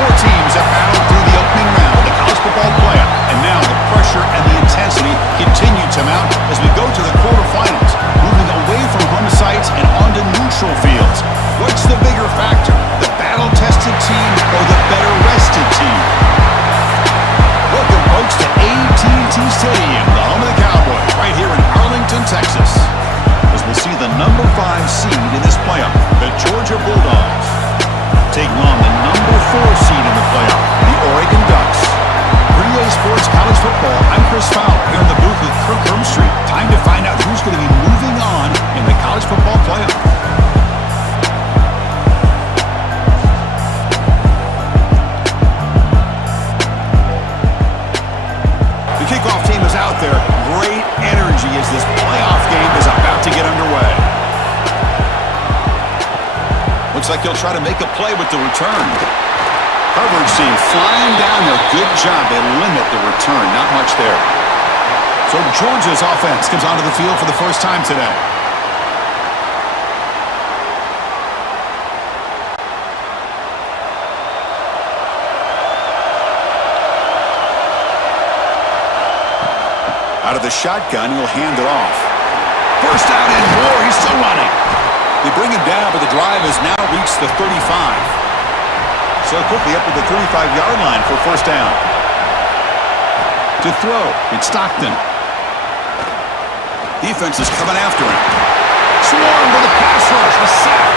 Four teams have battled through the opening round of the college football playoff, and now the pressure and the intensity continue to mount as we go to the quarterfinals, moving away from home sites and onto neutral fields. What's the bigger factor, the battle-tested team or the better-rested team? Welcome, folks, to AT&T Stadium, the home of the Cowboys, right here in Arlington, Texas, as we'll see the number 5 seed in this playoff, the Georgia Bulldogs, taking on the number 4 seed in the playoff, the Oregon Ducks. Relay Sports College Football, I'm Chris Fowler, here in the booth with Kirk Hermstreet. Time to find out who's going to be moving on in the college football playoff. The kickoff team is out there. Great energy as this playoff game is about to get underway. Looks like he'll try to make a play with the return. Coverage team flying down there. Good job. They limit the return. Not much there. So Georgia's offense comes onto the field for the first time today. Out of the shotgun, he'll hand it off. First down and more. He's still running. They bring him down, but the drive has now reached the 35. So quickly up to the 35-yard line for first down. To throw, it's Stockton. Defense is coming after him. Swarmed with a pass rush, a sack.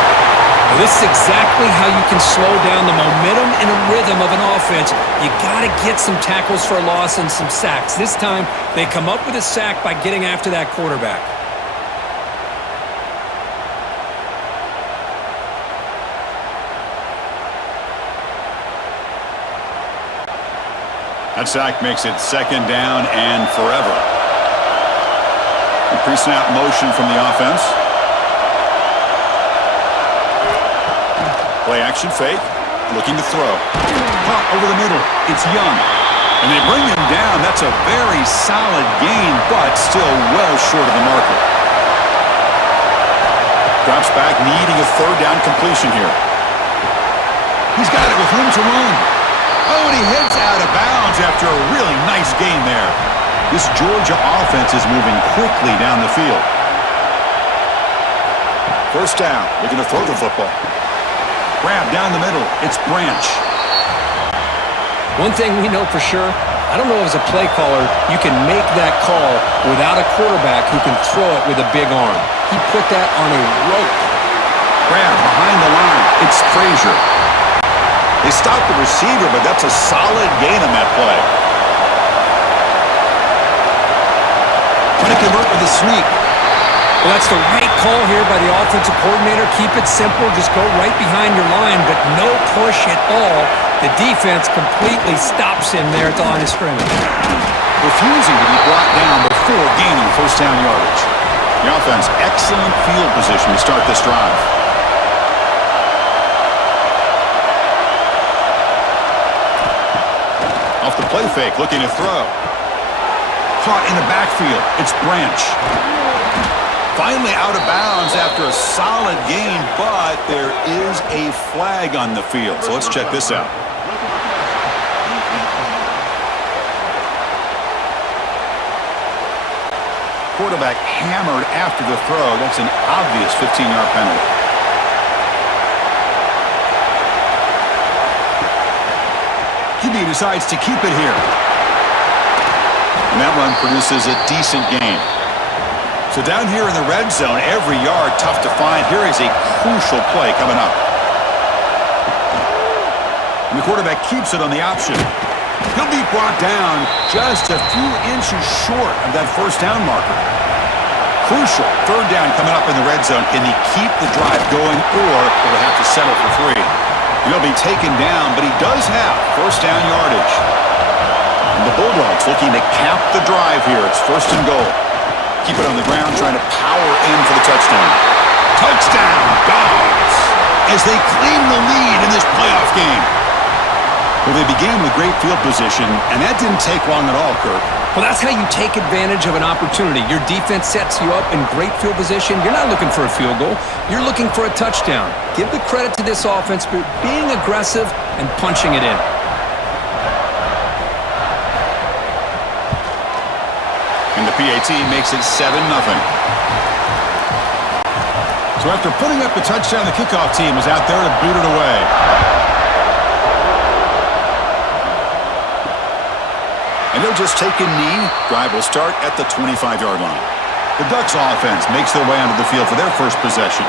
Well, this is exactly how you can slow down the momentum and a rhythm of an offense. You got to get some tackles for a loss and some sacks. This time, they come up with a sack by getting after that quarterback. That sack makes it second down and forever. The pre-snap motion from the offense. Play action fake. Looking to throw. Caught over the middle. It's Young. And they bring him down. That's a very solid gain, but still well short of the marker. Drops back, needing a third down completion here. He's got it with room to run. Oh, and he heads out of bounds after a really nice gain there. This Georgia offense is moving quickly down the field. First down, looking to throw the football. Grab down the middle, it's Branch. One thing we know for sure, I don't know as a play caller, you can make that call without a quarterback who can throw it with a big arm. He put that on a rope. Grab behind the line, it's Frazier. They stopped the receiver, but that's a solid gain on that play. Trying to convert with a sneak. Well, that's the right call here by the offensive coordinator. Keep it simple. Just go right behind your line, but no push at all. The defense completely stops him there at the line of scrimmage. Refusing to be brought down before gaining first down yardage. The offense, excellent field position to start this drive. Off the play fake, looking to throw. Caught in the backfield. It's Branch. Finally out of bounds after a solid gain, but there is a flag on the field. So let's check this out. Quarterback hammered after the throw. That's an obvious 15-yard penalty. QB decides to keep it here. And that run produces a decent gain. So down here in the red zone, every yard tough to find. Here is a crucial play coming up. And the quarterback keeps it on the option. He'll be brought down just a few inches short of that first down marker. Crucial. Third down coming up in the red zone. Can he keep the drive going, or will he have to settle for 3? He'll be taken down, but he does have first down yardage. And the Bulldogs looking to cap the drive here. It's first and goal. Keep it on the ground, trying to power in for the touchdown. Touchdown, Dogs! As they claim the lead in this playoff game. Well, they began with great field position, and that didn't take long at all, Kirk. Well, that's how you take advantage of an opportunity. Your defense sets you up in great field position. You're not looking for a field goal. You're looking for a touchdown. Give the credit to this offense for being aggressive and punching it in. And the PAT makes it 7-0. So after putting up the touchdown, the kickoff team is out there to boot it away. And they'll just take a knee. Drive will start at the 25-yard line. The Ducks offense makes their way onto the field for their first possession.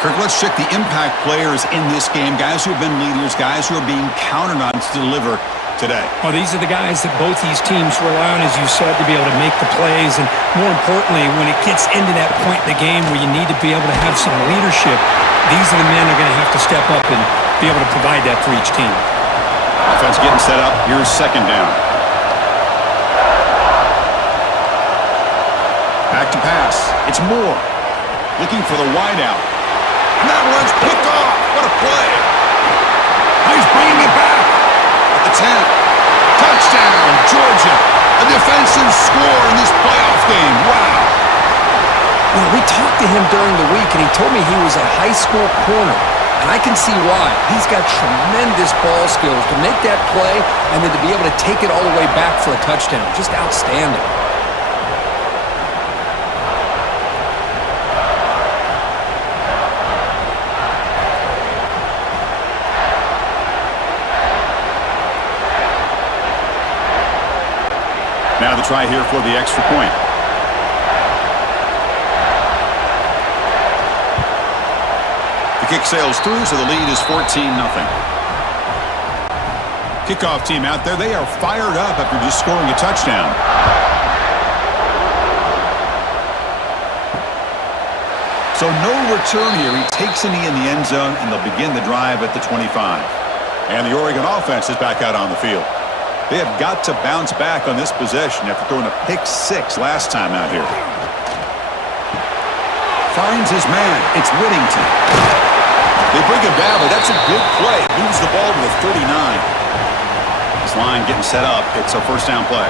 Kirk, let's check the impact players in this game, guys who have been leaders, guys who are being counted on to deliver today. Well, these are the guys that both these teams rely on, as you said, to be able to make the plays. And more importantly, when it gets into that point in the game where you need to be able to have some leadership, these are the men that are going to have to step up and be able to provide that for each team. Offense getting set up. Here's second down. Back to pass. It's Moore. Looking for the wideout. And that one's picked off. What a play. He's bringing it back. At the 10. Touchdown, Georgia. A defensive score in this playoff game. Wow. Well, we talked to him during the week, and he told me he was a high school corner. And I can see why. He's got tremendous ball skills to make that play and then to be able to take it all the way back for a touchdown. Just outstanding. Now the try here for the extra point. The kick sails through, so the lead is 14-0. Kickoff team out there, they are fired up after just scoring a touchdown. So no return here. He takes a knee in the end zone, and they'll begin the drive at the 25. And the Oregon offense is back out on the field. They have got to bounce back on this possession after throwing a pick-6 last time out here. Finds his man. It's Whittington. They bring him down, but that's a good play. Moves the ball to the 39. This line getting set up. It's a first down play.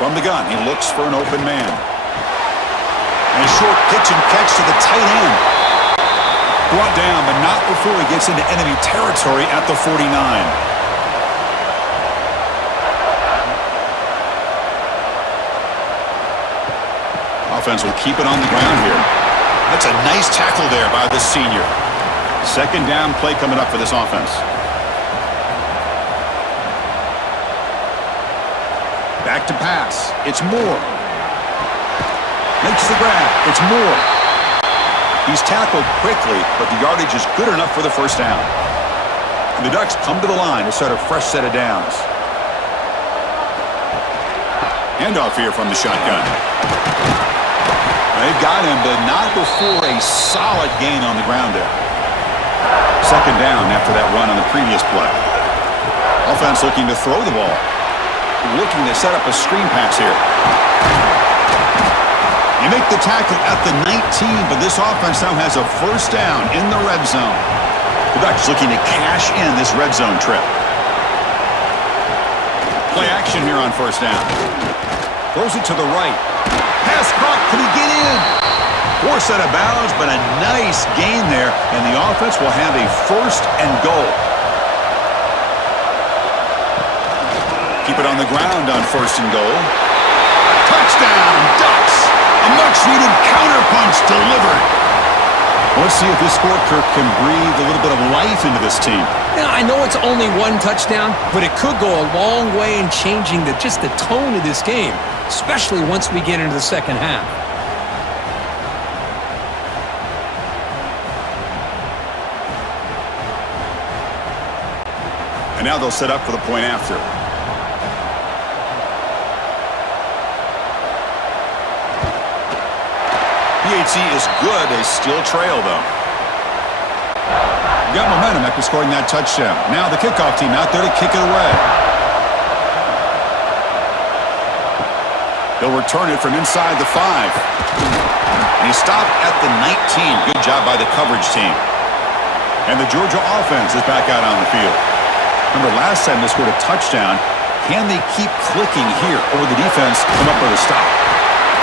From the gun, he looks for an open man. And a short pitch and catch to the tight end. Brought down, but not before he gets into enemy territory at the 49. Offense will keep it on the ground here. That's a nice tackle there by the senior. Second down play coming up for this offense. Back to pass. It's Moore. Makes the grab. It's Moore. He's tackled quickly, but the yardage is good enough for the first down. And the Ducks come to the line to start a fresh set of downs. Handoff here from the shotgun. They've got him, but not before a solid gain on the ground there. Second down after that run on the previous play. Offense looking to throw the ball. Looking to set up a screen pass here. You make the tackle at the 19, but this offense now has a first down in the red zone. The Ducks looking to cash in this red zone trip. Play action here on first down. Throws it to the right. Pass caught. Can he get in? Poor set of bounds, but a nice gain there, and the offense will have a first and goal. Keep it on the ground on first and goal. Touchdown, Ducks! A much-needed counterpunch delivered. Let's see if this score, Kirk, can breathe a little bit of life into this team. Now, I know it's only one touchdown, but it could go a long way in changing just the tone of this game, especially once we get into the second half. And now they'll set up for the point after. PAT is good. They still trail, though. Got momentum after scoring that touchdown. Now the kickoff team out there to kick it away. They'll return it from inside the 5. And he stopped at the 19. Good job by the coverage team. And the Georgia offense is back out on the field. Remember, last time they scored a touchdown. Can they keep clicking here, or will the defense come up with a stop?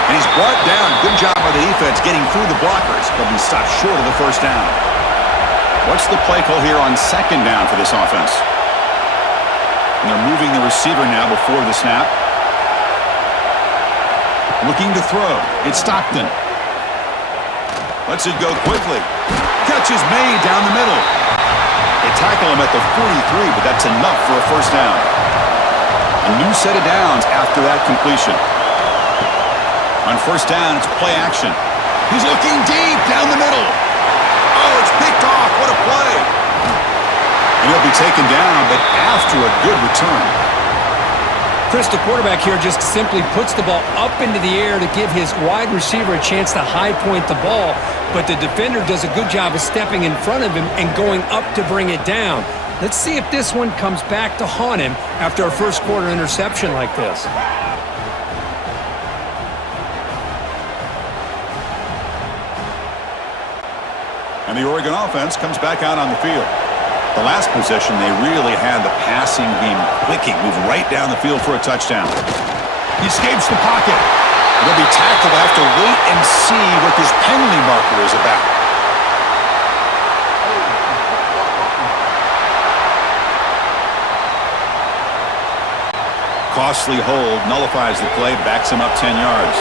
And he's brought down. Good job by the defense getting through the blockers. They'll be stopped short of the first down. What's the play call here on second down for this offense? And they're moving the receiver now before the snap. Looking to throw. It's Stockton. Lets it go quickly. Catch is made down the middle. They tackle him at the 43, but that's enough for a first down. A new set of downs after that completion. On first down, it's play action. He's looking deep down the middle. Oh, it's picked off. What a play. And he'll be taken down, but after a good return. Chris, the quarterback here just simply puts the ball up into the air to give his wide receiver a chance to high point the ball, but the defender does a good job of stepping in front of him and going up to bring it down. Let's see if this one comes back to haunt him after a first quarter interception like this. And the Oregon offense comes back out on the field. The last possession, they really had the passing game clicking, moved right down the field for a touchdown. He escapes the pocket. They'll be tackled. They'll have to wait and see what this penalty marker is about. Costly hold, nullifies the play, backs him up 10 yards.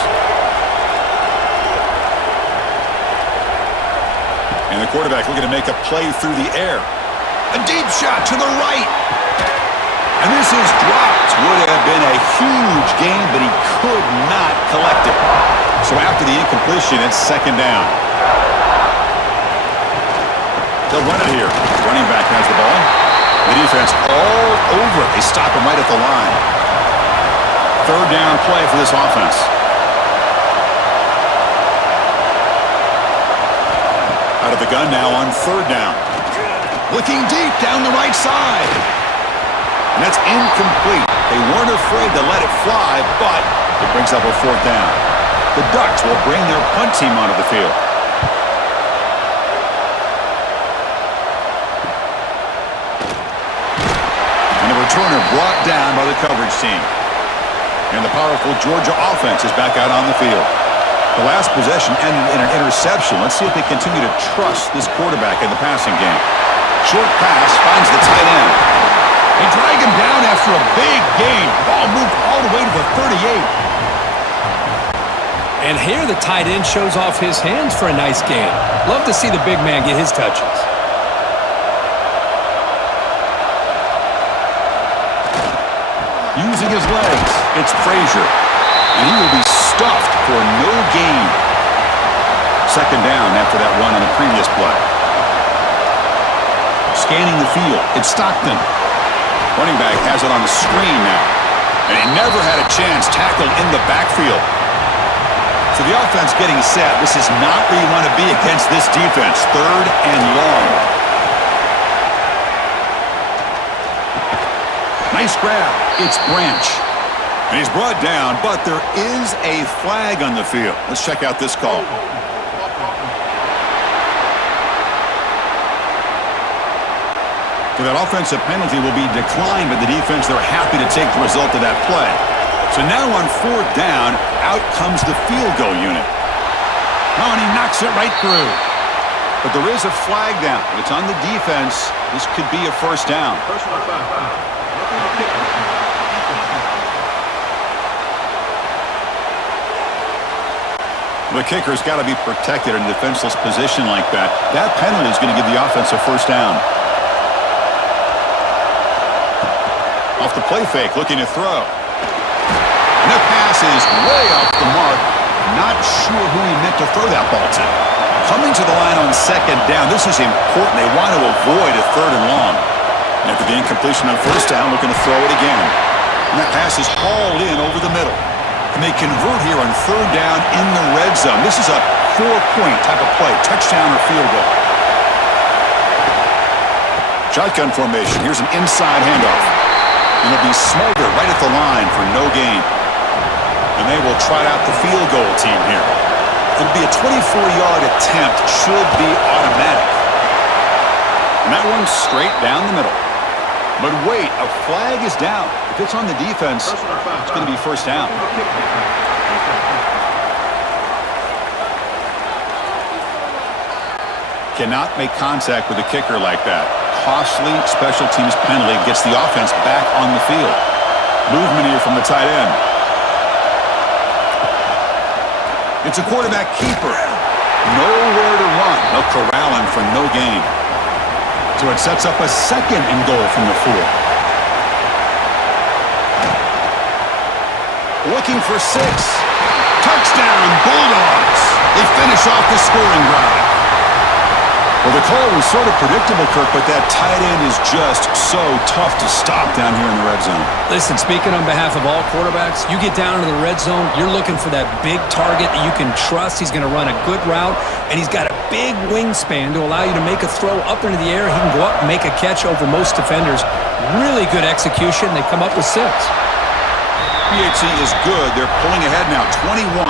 And the quarterback looking to make a play through the air. A deep shot to the right. And this is dropped. Would have been a huge gain, but he could not collect it. So after the incompletion, it's second down. They'll run it here. Running back has the ball. The defense all over it. They stop him right at the line. Third down play for this offense. Out of the gun now on third down. Looking deep down the right side. And that's incomplete. They weren't afraid to let it fly, but it brings up a fourth down. The Ducks will bring their punt team onto the field. And the returner brought down by the coverage team. And the powerful Georgia offense is back out on the field. The last possession ended in an interception. Let's see if they continue to trust this quarterback in the passing game. Short pass finds the tight end. They drag him down after a big gain. Ball moved all the way to the 38. And here the tight end shows off his hands for a nice gain. Love to see the big man get his touches. Using his legs, it's Frazier. And he will be stuffed for no gain. Second down after that run on the previous play. Scanning the field, it's Stockton. Running back has it on the screen now. And he never had a chance tackled in the backfield. So the offense getting set. This is not where you want to be against this defense. Third and long. Nice grab. It's Branch. And he's brought down, but there is a flag on the field. Let's check out this call. So that offensive penalty will be declined by the defense. They're happy to take the result of that play. So now on fourth down, out comes the field goal unit. Oh, and he knocks it right through. But there is a flag down. If it's on the defense, this could be a first down. The kicker's got to be protected in a defenseless position like that. That penalty is going to give the offense a first down. Off the play fake, looking to throw. And the pass is way off the mark. Not sure who he meant to throw that ball to. Coming to the line on second down. This is important. They want to avoid a third and long. And after the incompletion on first down, looking to throw it again. And that pass is hauled in over the middle. And they convert here on third down in the red zone. This is a 4-point type of play. Touchdown or field goal. Shotgun formation. Here's an inside handoff. And it'll be Smolder right at the line for no gain. And they will trot out the field goal team here. It'll be a 24-yard attempt. Should be automatic. And that one's straight down the middle. But wait, a flag is down. If it's on the defense, it's going to be first down. Cannot make contact with a kicker like that. Costly special teams penalty gets the offense back on the field. Movement here from the tight end. It's a quarterback keeper. Nowhere to run. They'll corral him for no gain. So it sets up a second and goal from the 4. Looking for 6. Touchdown, Bulldogs. They finish off the scoring drive. Well, the call was sort of predictable, Kirk, but that tight end is just so tough to stop down here in the red zone. Listen, speaking on behalf of all quarterbacks, you get down into the red zone, you're looking for that big target that you can trust. He's going to run a good route, and he's got a big wingspan to allow you to make a throw up into the air. He can go up and make a catch over most defenders. Really good execution. They come up with 6. PHC is good. They're pulling ahead now, 21-7.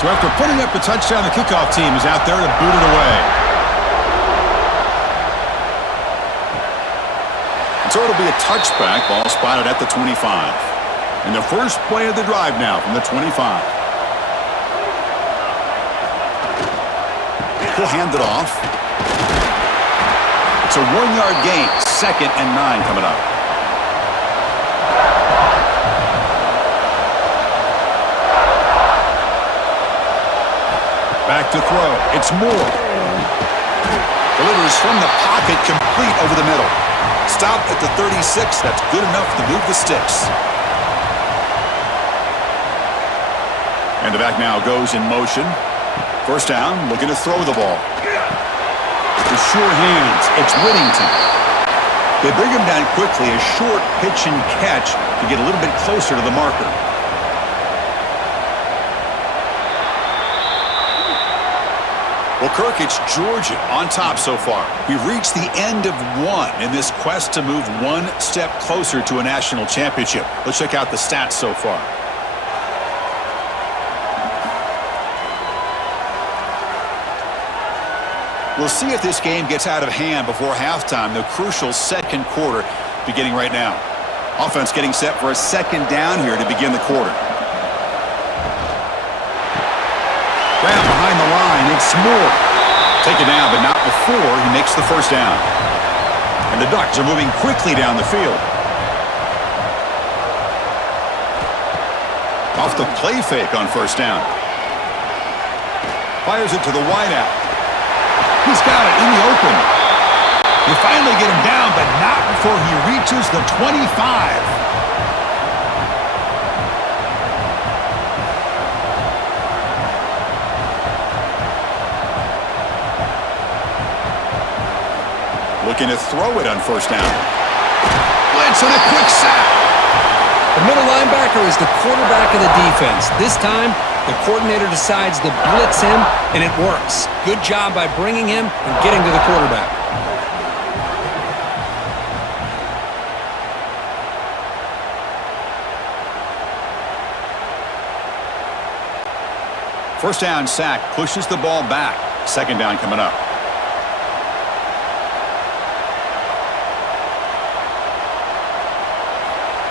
So after putting up the touchdown, the kickoff team is out there to boot it away. So it'll be a touchback, ball spotted at the 25. And the first play of the drive now from the 25. He'll hand it off. It's a 1-yard gain, 2nd and 9 coming up. Back to throw. It's Moore. Delivers from the pocket, complete over the middle. Stop at the 36. That's good enough to move the sticks. And the back now goes in motion. First down, looking to throw the ball. With sure hands, it's Whittington. They bring him down quickly, a short pitch and catch to get a little bit closer to the marker. Well, Kirk, it's Georgia on top so far. We've reached the end of 1 in this quest to move 1 step closer to a national championship. Let's check out the stats so far. We'll see if this game gets out of hand before halftime, the crucial second quarter beginning right now. Offense getting set for a second down here to begin the quarter. Down behind the line, it's Moore. Take it down, but not before he makes the first down. And the Ducks are moving quickly down the field. Off the play fake on first down. Fires it to the wideout. He's got it in the open. You finally get him down, but not before he reaches the 25. Looking to throw it on first down. Blitz and a quick sack. The middle linebacker is the quarterback of the defense. This time, the coordinator decides to blitz him, and it works. Good job by bringing him and getting to the quarterback. First down sack pushes the ball back. Second down coming up.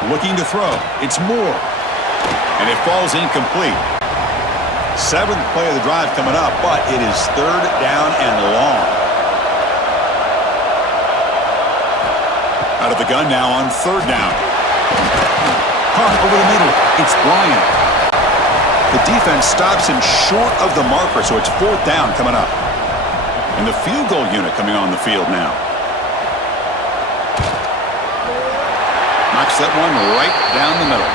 Looking to throw. It's Moore. And it falls incomplete. 7th play of the drive coming up, but it is 3rd down and long. Out of the gun now on 3rd down. Punt over the middle. It's Bryant. The defense stops him short of the marker, so it's 4th down coming up. And the field goal unit coming on the field now. Knocks that one right down the middle.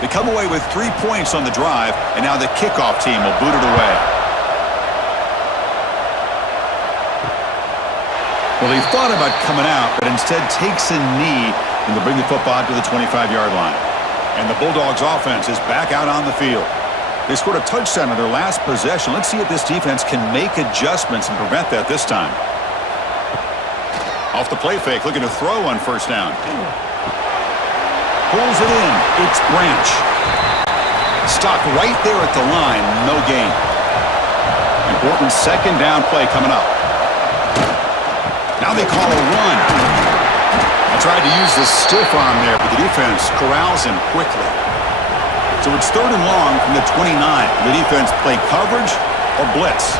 They come away with 3 points on the drive, and now the kickoff team will boot it away. Well, he thought about coming out, but instead takes a knee and they'll bring the football to the 25-yard line. And the Bulldogs offense is back out on the field. They scored a touchdown on their last possession. Let's see if this defense can make adjustments and prevent that this time. Off the play fake, looking to throw on first down. Pulls it in. It's Branch. Stopped right there at the line. No gain. Important second down play coming up. Now they call a run. I tried to use the stiff arm there, but the defense corrals him quickly. So it's 3rd and long from the 29. The defense play coverage or blitz.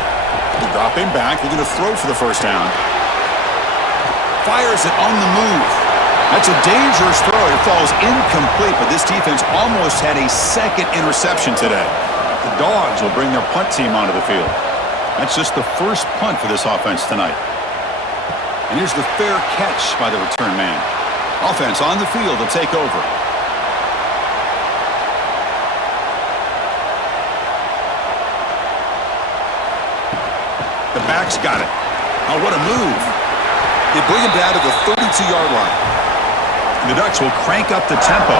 They drop him back. They're going to throw for the first down. Fires it on the move. That's a dangerous throw. It falls incomplete, but this defense almost had a second interception today. The Dogs will bring their punt team onto the field. That's just the first punt for this offense tonight. And here's the fair catch by the return man. Offense on the field to take over. The back's got it. Oh, what a move. They bring him down to the 32-yard line. And the Ducks will crank up the tempo.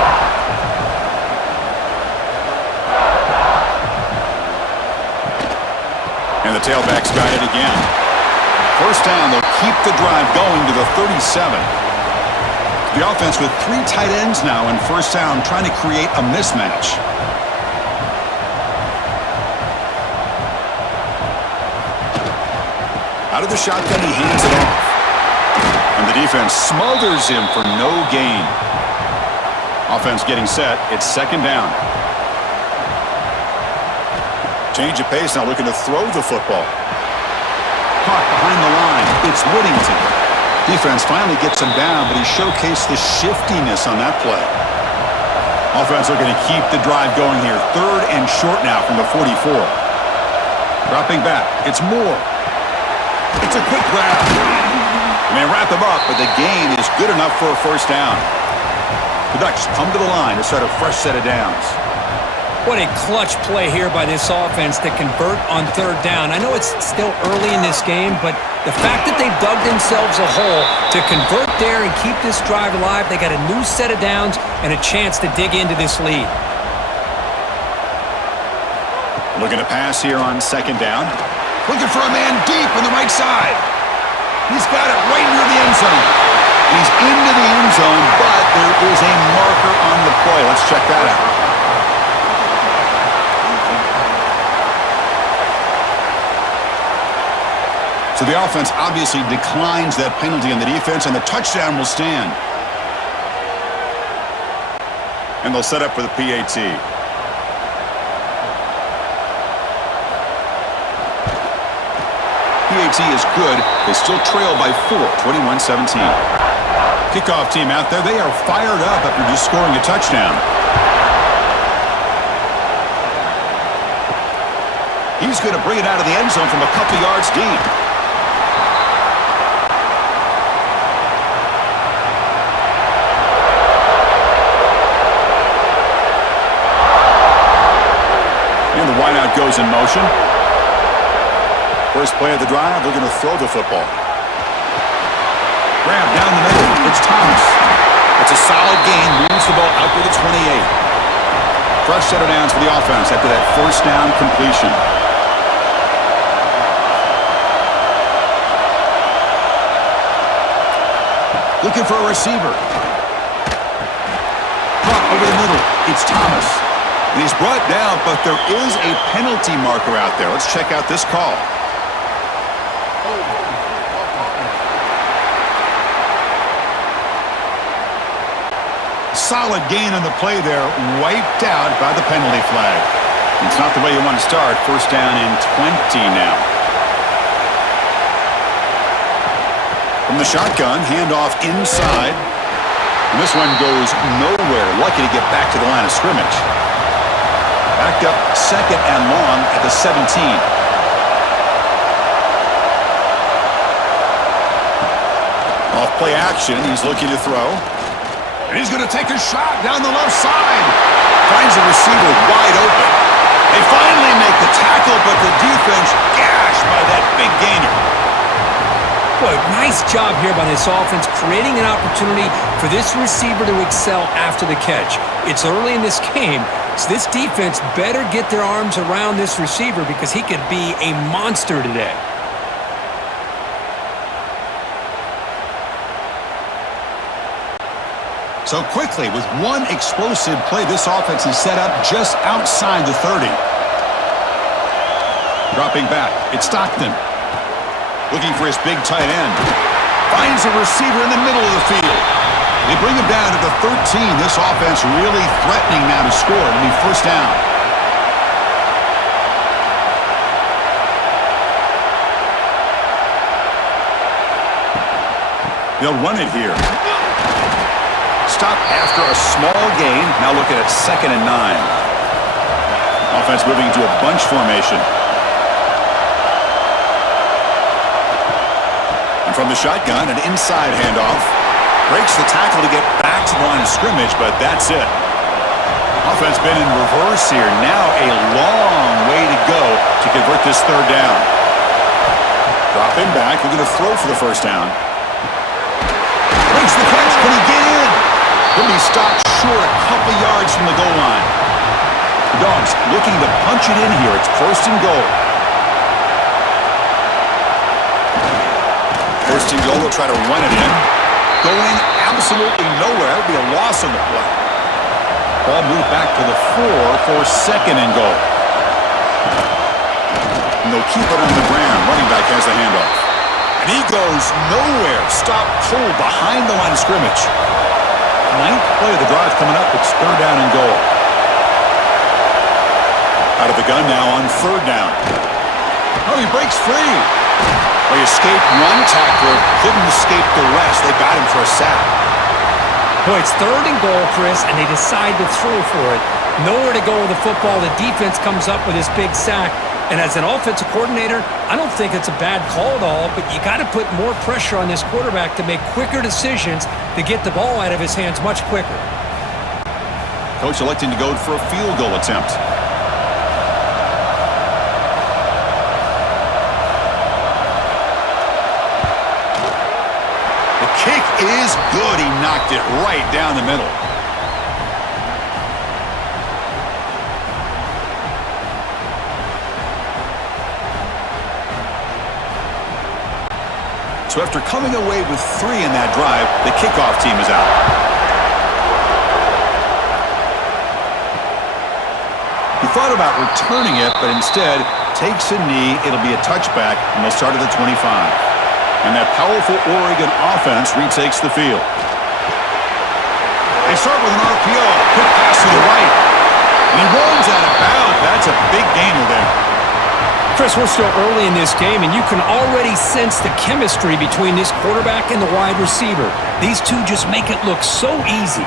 And the tailback's got it again. First down, they'll keep the drive going to the 37. The offense with 3 tight ends now in first down, trying to create a mismatch. Out of the shotgun, he hands it off. And the defense smothers him for no gain. Offense getting set. It's second down. Change of pace now, looking to throw the football. Caught behind the line. It's Whittington. Defense finally gets him down, but he showcased the shiftiness on that play. Offense looking to keep the drive going here. 3rd and short now from the 44. Dropping back. It's Moore. It's a quick grab. They wrap him up, but the gain is good enough for a first down. The Ducks come to the line to start a fresh set of downs. What a clutch play here by this offense to convert on 3rd down. I know it's still early in this game, but the fact that they've dug themselves a hole to convert there and keep this drive alive, they got a new set of downs and a chance to dig into this lead. Looking to pass here on second down. Looking for a man deep on the right side. He's got it right near the end zone. He's into the end zone, but there is a marker on the play. Let's check that out. So the offense obviously declines that penalty on the defense, and the touchdown will stand. And they'll set up for the PAT. PAT is good. They still trail by 4, 21-17. Kickoff team out there. They are fired up after just scoring a touchdown. He's going to bring it out of the end zone from a couple yards deep. And the wideout goes in motion. First play of the drive, they're going to throw the football. Grab down the middle. It's Thomas. It's a solid gain. Moves the ball out to the 28. Fresh set of downs for the offense after that first down completion. Looking for a receiver. Caught over the middle. It's Thomas. And he's brought down, but there is a penalty marker out there. Let's check out this call. Solid gain on the play there, wiped out by the penalty flag. It's not the way you want to start. First down and 20 now. From the shotgun, handoff inside. And this one goes nowhere. Lucky to get back to the line of scrimmage. Backed up second and long at the 17. Off play action, he's looking to throw. And he's going to take a shot down the left side. Finds a receiver wide open. They finally make the tackle, but the defense gashed by that big gainer. Boy, nice job here by this offense, creating an opportunity for this receiver to excel after the catch. It's early in this game, so this defense better get their arms around this receiver because he could be a monster today. So quickly, with one explosive play, this offense is set up just outside the 30. Dropping back, it's Stockton. Looking for his big tight end. Finds a receiver in the middle of the field. They bring him down to the 13. This offense really threatening now to score. It'll be first down. They'll run it here. Stop after a small gain. Now looking at 2nd and 9. Offense moving into a bunch formation. And from the shotgun, an inside handoff. Breaks the tackle to get back to the line of scrimmage, but that's it. Offense been in reverse here. Now a long way to go to convert this 3rd down. Dropping back, looking to throw for the first down. Makes the catch. Can he get in? He'll be stopped short a couple yards from the goal line. The Dogs looking to punch it in here. It's 1st and goal. 1st and goal. They'll try to run it in. Going absolutely nowhere. That would be a loss on the play. Ball moved back to the 4 for 2nd and goal. And they'll keep it on the ground. Running back has the handoff. And he goes nowhere. Stop cold behind the line of scrimmage. 9th play of the drive coming up. It's 3rd down and goal. Out of the gun now on 3rd down. Oh, he breaks free. Well, he escaped one tackler. Couldn't escape the rest. They got him for a sack. Boy, it's 3rd and goal, Chris, and they decide to throw for it. Nowhere to go with the football. The defense comes up with this big sack. And as an offensive coordinator, I don't think it's a bad call at all, but you got to put more pressure on this quarterback to make quicker decisions to get the ball out of his hands much quicker. Coach electing to go for a field goal attempt. The kick is good. He knocked it right down the middle. So after coming away with 3 in that drive, the kickoff team is out. He thought about returning it, but instead takes a knee. It'll be a touchback, and they'll start at the 25. And that powerful Oregon offense retakes the field. They start with an RPO. Quick pass to the right. And he runs out of bounds. That's a big gainer there. Chris, we're still early in this game, and you can already sense the chemistry between this quarterback and the wide receiver. These two just make it look so easy.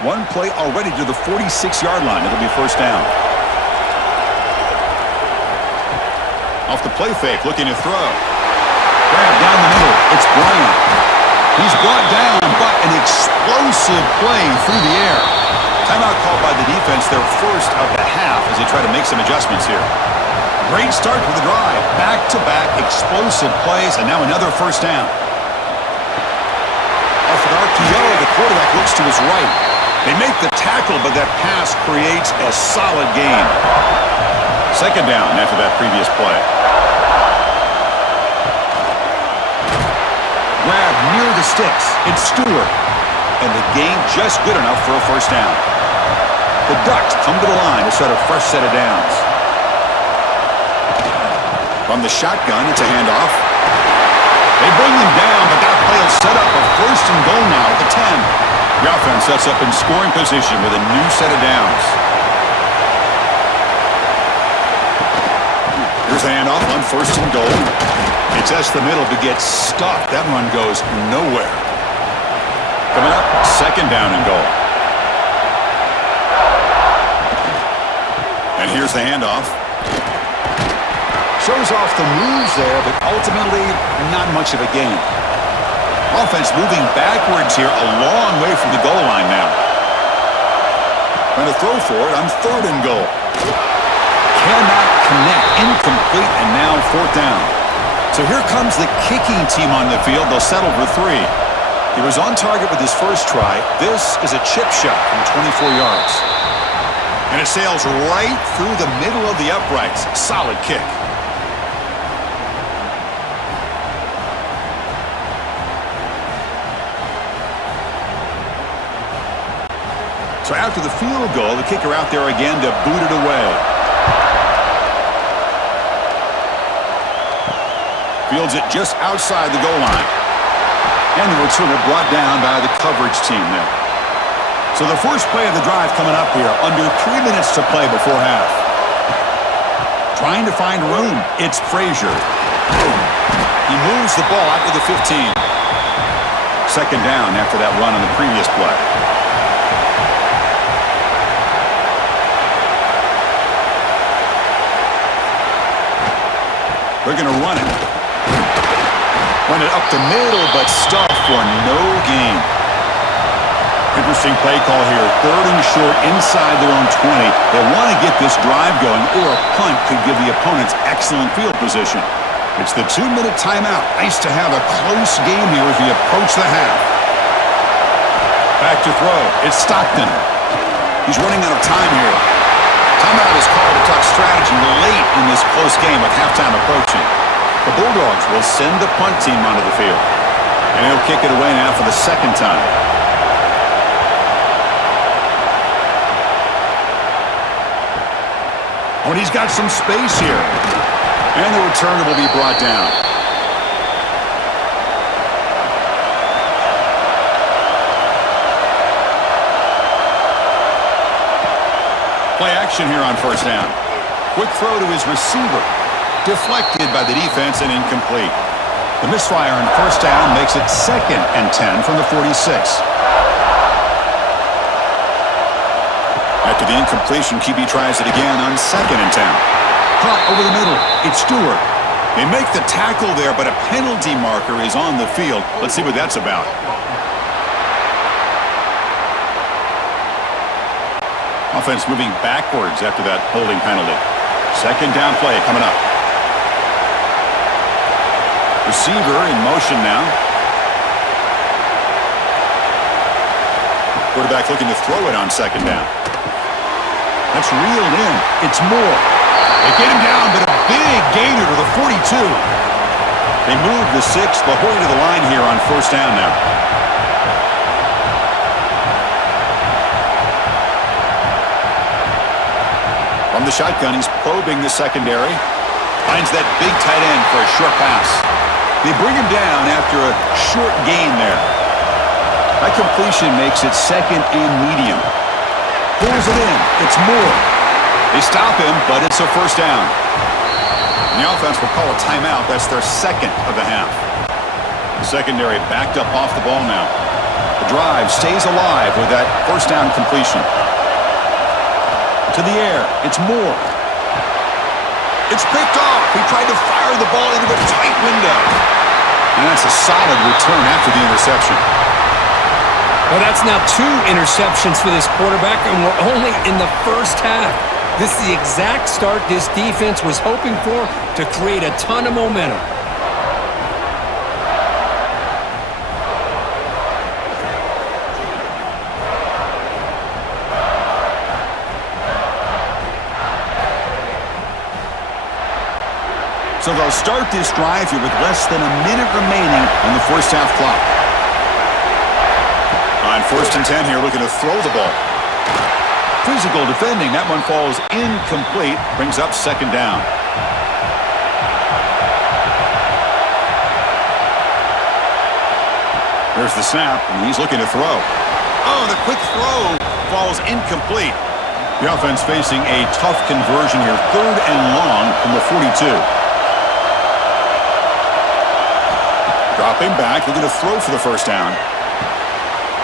One play already to the 46-yard line. It'll be first down. Off the play fake, looking to throw. Grab down the middle. It's Bryant. He's brought down, but an explosive play through the air. Timeout called by the defense, their first of the half, as they try to make some adjustments here. Great start for the drive. Back-to-back explosive plays, and now another first down. Off an RPO, the quarterback looks to his right. They make the tackle, but that pass creates a solid gain. 2nd down after that previous play. Grab near the sticks. It's Stewart. And the gain just good enough for a first down. The Ducks come to the line to set a fresh set of downs. From the shotgun, it's a handoff. They bring him down, but that play will set up a 1st and goal now at the 10. The offense sets up in scoring position with a new set of downs. Here's the handoff on 1st and goal. It's just the middle to get stuck. That one goes nowhere. Coming up, 2nd down and goal. And here's the handoff. Shows off the moves there, but ultimately not much of a gain. Offense moving backwards here a long way from the goal line now. Trying to throw for it on 3rd and goal. Cannot connect. Incomplete, and now 4th down. So here comes the kicking team on the field. They'll settle for 3. He was on target with his first try. This is a chip shot from 24 yards. And it sails right through the middle of the uprights. Solid kick. So after the field goal, the kicker out there again to boot it away. Fields it just outside the goal line. And the returner brought down by the coverage team there. So the first play of the drive coming up here. Under 3 minutes to play before half. Trying to find room. It's Frazier. He moves the ball out to the 15. Second down after that run on the previous play. They're going to run it. Run it up the middle, but stuffed for no gain. Interesting play call here. Third and short inside their own 20. They want to get this drive going, or a punt could give the opponents excellent field position. It's the 2-minute timeout. Nice to have a close game here as we approach the half. Back to throw. It's Stockton. He's running out of time here. Timeout is called to talk strategy late in this close game with halftime approaching. The Bulldogs will send the punt team onto the field. And he'll kick it away now for the second time. Oh, and he's got some space here. And the returner will be brought down. Play action here on first down. Quick throw to his receiver. Deflected by the defense and incomplete. The misfire on first down makes it 2nd and 10 from the 46. After the incompletion, QB tries it again on 2nd and 10. Caught over the middle. It's Stewart. They make the tackle there, but a penalty marker is on the field. Let's see what that's about. Offense moving backwards after that holding penalty. Second down play coming up. Receiver in motion now. Quarterback looking to throw it on second down. That's reeled in. It's Moore. They get him down, but a big gainer to the 42. They move the 6 Lahore to the line here on first down now. From the shotgun, he's probing the secondary. Finds that big tight end for a short pass. They bring him down after a short gain there. That completion makes it 2nd and medium. Pulls it in. It's Moore. They stop him, but it's a first down. And the offense will call a timeout. That's their 2nd of the half. The secondary backed up off the ball now. The drive stays alive with that first down completion. To the air. It's Moore. It's picked off. He tried to fire the ball into a tight window. And that's a solid return after the interception. Well, that's now 2 interceptions for this quarterback, and we're only in the first half. This is the exact start this defense was hoping for to create a ton of momentum. So they'll start this drive here with less than a minute remaining on the first half clock. On first and 10 here, looking to throw the ball. Physical defending. That one falls incomplete. Brings up second down. There's the snap, and he's looking to throw. Oh, the quick throw falls incomplete. The offense facing a tough conversion here. 3rd and long from the 42. Dropping back, looking to throw for the first down.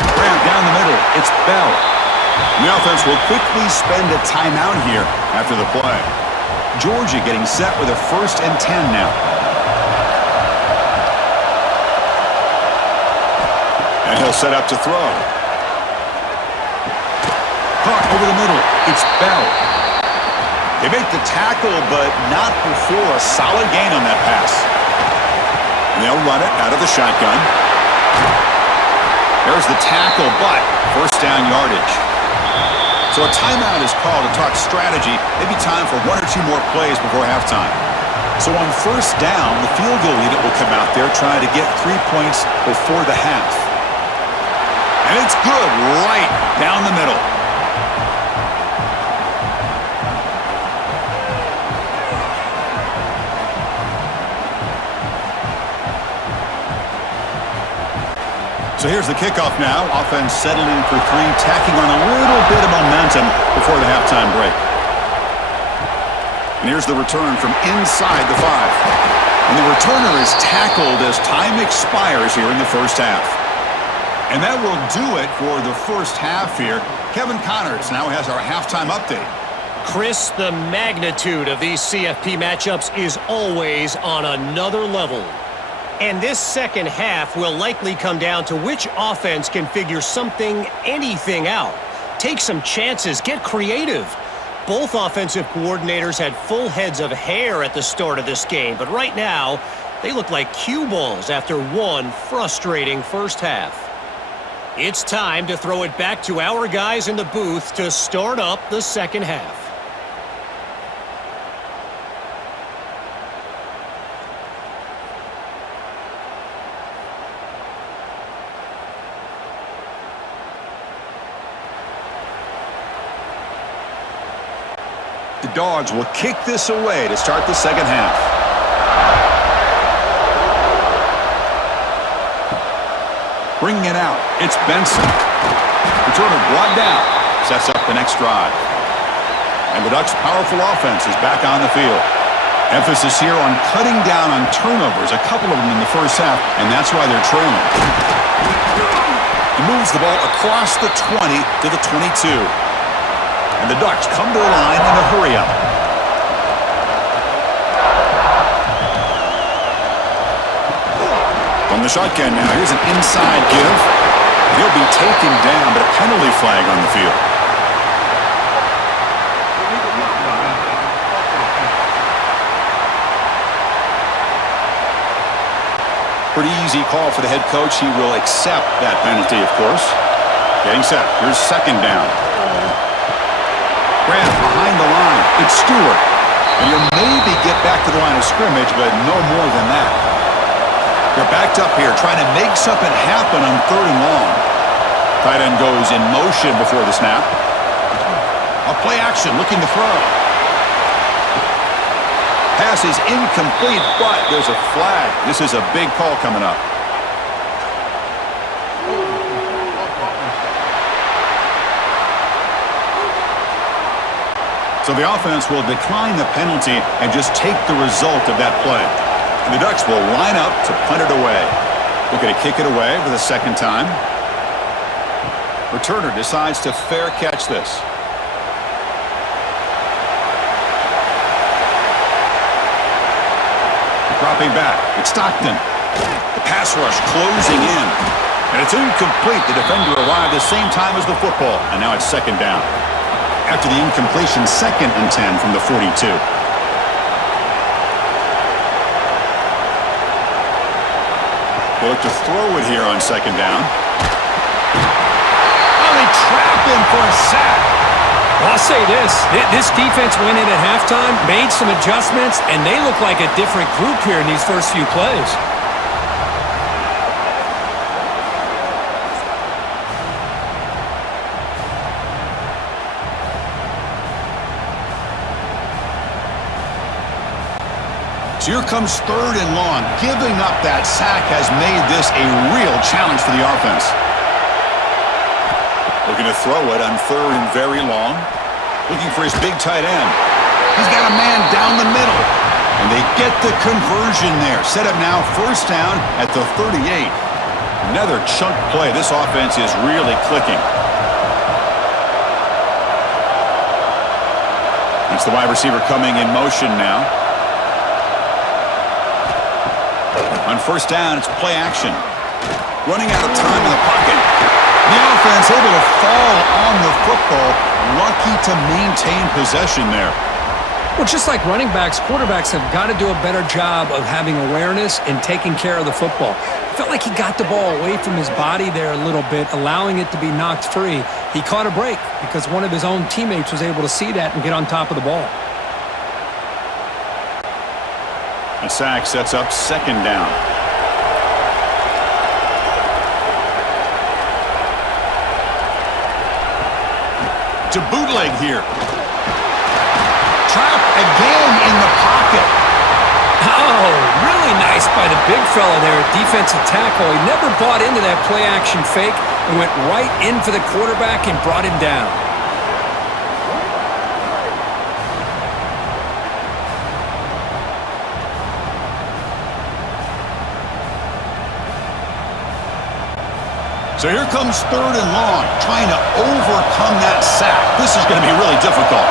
Grab down the middle. It's Bell. And the offense will quickly spend a timeout here after the play. Georgia getting set with a 1st and 10 now. And he'll set up to throw. Caught over the middle. It's Bell. They make the tackle, but not before a solid gain on that pass. And they'll run it out of the shotgun. There's the tackle, but first down yardage. So a timeout is called to talk strategy. Maybe time for one or two more plays before halftime. So on first down, the field goal unit will come out there trying to get 3 points before the half. And it's good right down the middle. So here's the kickoff now. Offense settling for three, tacking on a little bit of momentum before the halftime break. And here's the return from inside the 5. And the returner is tackled as time expires here in the first half. And that will do it for the first half here. Kevin Connors now has our halftime update. Chris, the magnitude of these CFP matchups is always on another level. And this second half will likely come down to which offense can figure something, anything out. Take some chances, get creative. Both offensive coordinators had full heads of hair at the start of this game, but right now, they look like cue balls after one frustrating first half. It's time to throw it back to our guys in the booth to start up the second half. The Dogs will kick this away to start the second half. Bringing it out, it's Benson. Returner brought down, sets up the next drive. And the Ducks' powerful offense is back on the field. Emphasis here on cutting down on turnovers, a couple of them in the first half, and that's why they're trailing. He moves the ball across the 20 to the 22. And the Ducks come to the line in a hurry-up. From the shotgun now, here's an inside give. He'll be taken down, but a penalty flag on the field. Pretty easy call for the head coach. He will accept that penalty, of course. Getting set. Here's second down. Grab behind the line. It's Stewart. And you'll maybe get back to the line of scrimmage, but no more than that. They're backed up here, trying to make something happen on third and long. Tight end goes in motion before the snap. A play action, looking to throw. Pass is incomplete, but there's a flag. This is a big call coming up. So the offense will decline the penalty and just take the result of that play. And the Ducks will line up to punt it away. Looking to kick it away for the second time. Returner decides to fair catch this. Dropping back, it's Stockton. The pass rush closing in. And it's incomplete. The defender arrived the same time as the football. And now it's second down. After the incompletion, 2nd and 10 from the 42. They look to throw it here on second down. Oh, they trap him for a sack. Well, I'll say this. This defense went in at halftime, made some adjustments, and they look like a different group here in these first few plays. So here comes third and long. Giving up that sack has made this a real challenge for the offense. Looking to throw it on third and very long. Looking for his big tight end. He's got a man down the middle. And they get the conversion there. Set up now, first down at the 38. Another chunk play. This offense is really clicking. It's the wide receiver coming in motion now. On first down, it's play action. Running out of time in the pocket. The offense able to fall on the football. Lucky to maintain possession there. Well, just like running backs, quarterbacks have got to do a better job of having awareness and taking care of the football. I felt like he got the ball away from his body there a little bit, allowing it to be knocked free. He caught a break because one of his own teammates was able to see that and get on top of the ball. A sack sets up second down. To bootleg here. Trap again in the pocket. Oh, really nice by the big fella there, defensive tackle. He never bought into that play-action fake and went right in for the quarterback and brought him down. So here comes third and long, trying to overcome that sack. This is going to be really difficult.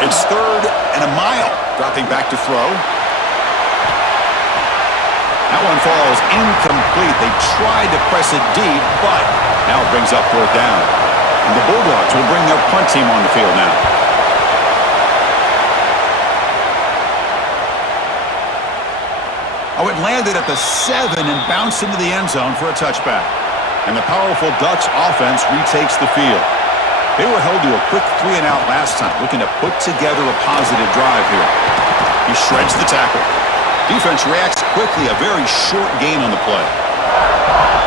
It's third and a mile. Dropping back to throw. That one falls incomplete. They tried to press it deep, but now it brings up fourth down. And the Bulldogs will bring their punt team on the field now. Oh, it landed at the 7 and bounced into the end zone for a touchback. And the powerful Ducks offense retakes the field. They were held to a quick 3-and-out last time, looking to put together a positive drive here. He shreds the tackle. Defense reacts quickly, a very short gain on the play.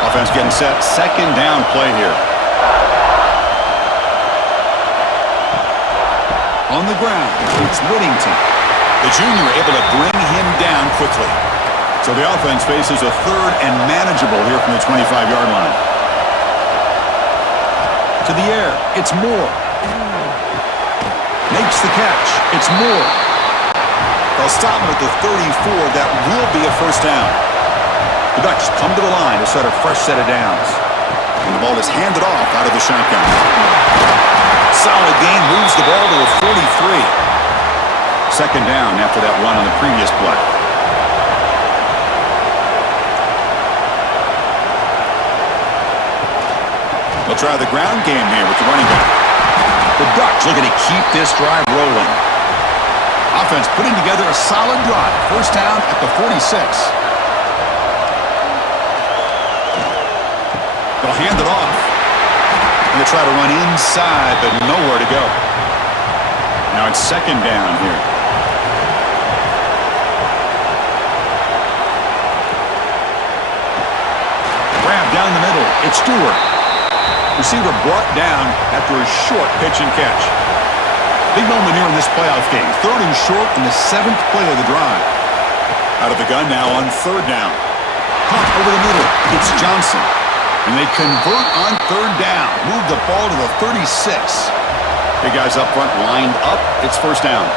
Offense getting set, second down play here. On the ground, it's Whittington. The junior able to bring him down quickly. So the offense faces a third and manageable here from the 25-yard line. To the air, it's Moore. Makes the catch, it's Moore. They'll stop him at the 34. That will be a first down. The Ducks come to the line to set a fresh set of downs. And the ball is handed off out of the shotgun. Solid gain, moves the ball to the 43. Second down after that run on the previous play. They'll try the ground game here with the running back. The Ducks looking to keep this drive rolling. Offense putting together a solid drive. First down at the 46. They'll hand it off. And they try to run inside, but nowhere to go. Now it's second down here. Grab down the middle. It's Stewart. Receiver brought down after a short pitch and catch. Big moment here in this playoff game. Third and short in the 7th play of the drive. Out of the gun now on third down. Punt over the middle. It's Johnson. And they convert on third down. Move the ball to the 36. Big guys up front lined up. It's first down.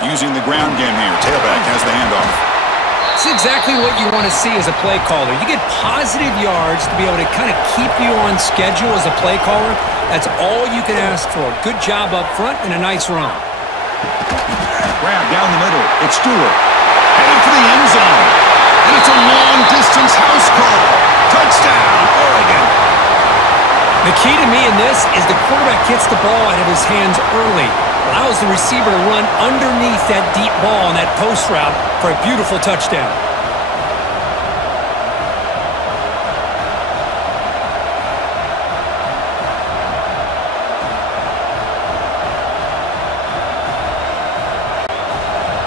Using the ground game here. Tailback has the handoff. It's exactly what you want to see as a play caller. You get positive yards to be able to kind of keep you on schedule as a play caller. That's all you can ask for. Good job up front and a nice run. Grab down the middle. It's Stewart. Headed for the end zone. And it's a long-distance house call. Touchdown, Oregon. The key to me in this is the quarterback gets the ball out of his hands early. Allows the receiver to run underneath that deep ball on that post route for a beautiful touchdown.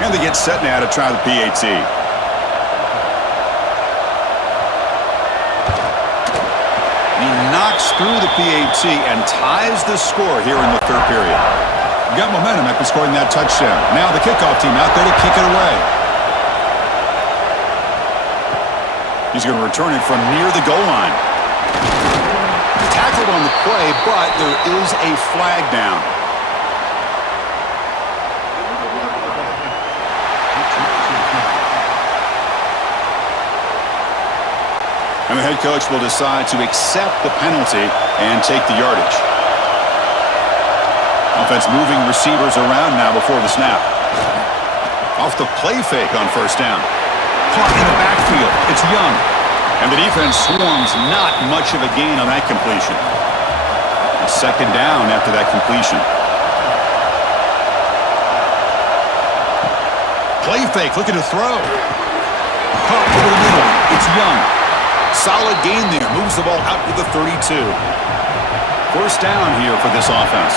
And they get set now to try the PAT. He knocks through the PAT and ties the score here in the third period. Got momentum after scoring that touchdown. Now the kickoff team out there to kick it away. He's going to return it from near the goal line. Tackled on the play, but there is a flag down. And the head coach will decide to accept the penalty and take the yardage. Offense moving receivers around now before the snap. Off the play fake on first down. Caught in the backfield. It's Young. And the defense swarms, not much of a gain on that completion. A second down after that completion. Play fake, looking to throw. Caught over the middle. It's Young. Solid gain there. Moves the ball out to the 32. First down here for this offense.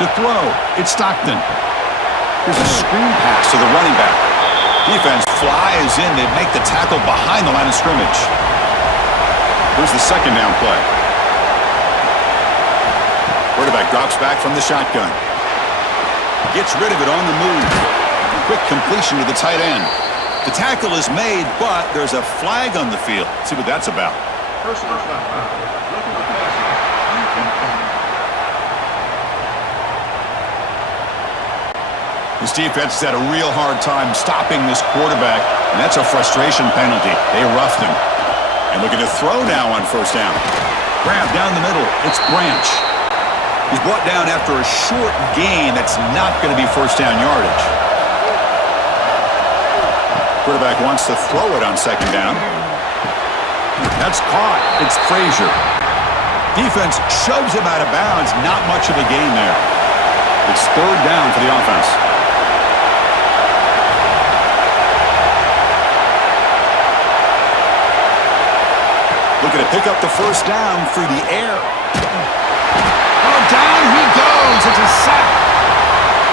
To throw, it's Stockton. Here's a screen pass to the running back. Defense flies in. They make the tackle behind the line of scrimmage. Here's the second down play. Quarterback drops back from the shotgun. Gets rid of it on the move. Quick completion to the tight end. The tackle is made, but there's a flag on the field. Let's see what that's about. Personal flag. This defense has had a real hard time stopping this quarterback, and that's a frustration penalty. They roughed him. And looking to throw now on first down. Grab down the middle. It's Branch. He's brought down after a short gain that's not going to be first down yardage. Quarterback wants to throw it on second down. That's caught. It's Frazier. Defense shoves him out of bounds. Not much of a gain there. It's third down for the offense. Looking to pick up the first down through the air. Oh, down he goes. It's a sack.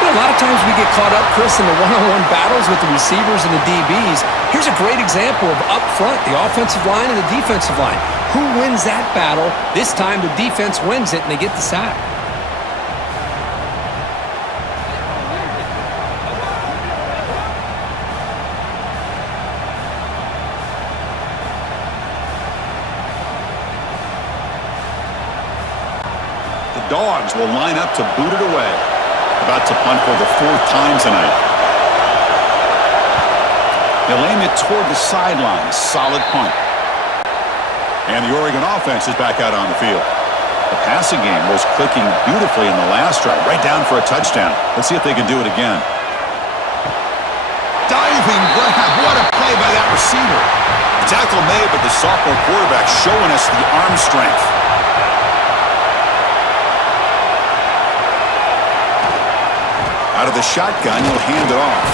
You know, a lot of times we get caught up, Chris, in the one-on-one battles with the receivers and the DBs. Here's a great example of up front, the offensive line and the defensive line. Who wins that battle? This time the defense wins it, and they get the sack. Dogs will line up to boot it away. About to punt for the fourth time tonight. They'll aim it toward the sideline. Solid punt. And the Oregon offense is back out on the field. The passing game was clicking beautifully in the last drive. Right down for a touchdown. Let's see if they can do it again. Diving grab. What a play by that receiver. The tackle made, but the sophomore quarterback showing us the arm strength. Out of the shotgun, he'll hand it off.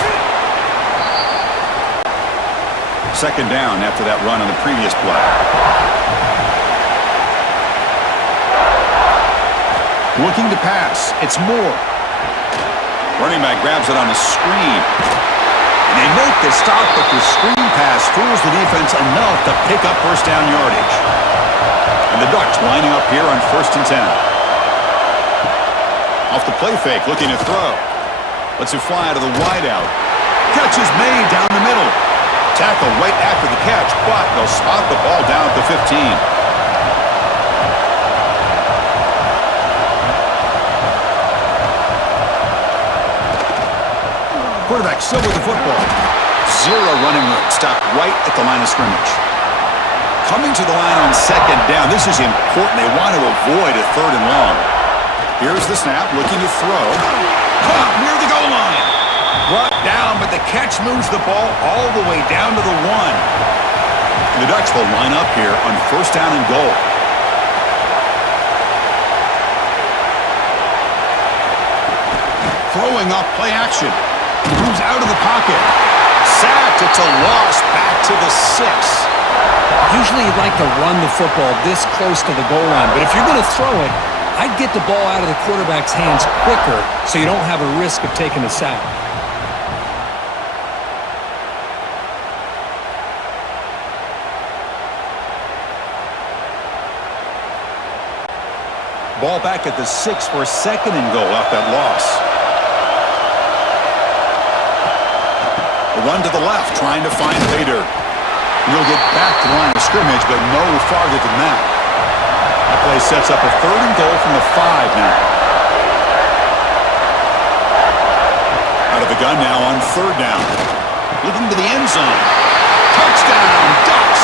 Second down after that run on the previous play. Looking to pass. It's Moore. Running back grabs it on a screen. And they make the stop, but the screen pass fools the defense enough to pick up first down yardage. And the Ducks lining up here on 1st and 10. Off the play fake, looking to throw. Lets it fly to the wideout. Catch is made down the middle. Tackle right after the catch, but they'll spot the ball down at the 15. Quarterback still with the football. Zero running room. Stopped right at the line of scrimmage. Coming to the line on second down. This is important. They want to avoid a third and long. Here's the snap, looking to throw. Caught near the goal line. Brought down, but the catch moves the ball all the way down to the 1. The Ducks will line up here on first down and goal. Throwing off play action. Moves out of the pocket. Sacked. It's a loss back to the 6. Usually you'd like to run the football this close to the goal line, but if you're going to throw it, I'd get the ball out of the quarterback's hands quicker so you don't have a risk of taking a sack. Ball back at the 6 for a second and goal off that loss. A run to the left, trying to find Bader. He'll get back to the line of scrimmage, but no farther than that. That play sets up a third and goal from the 5 now. Out of the gun now on third down. Looking to the end zone. Touchdown, Ducks!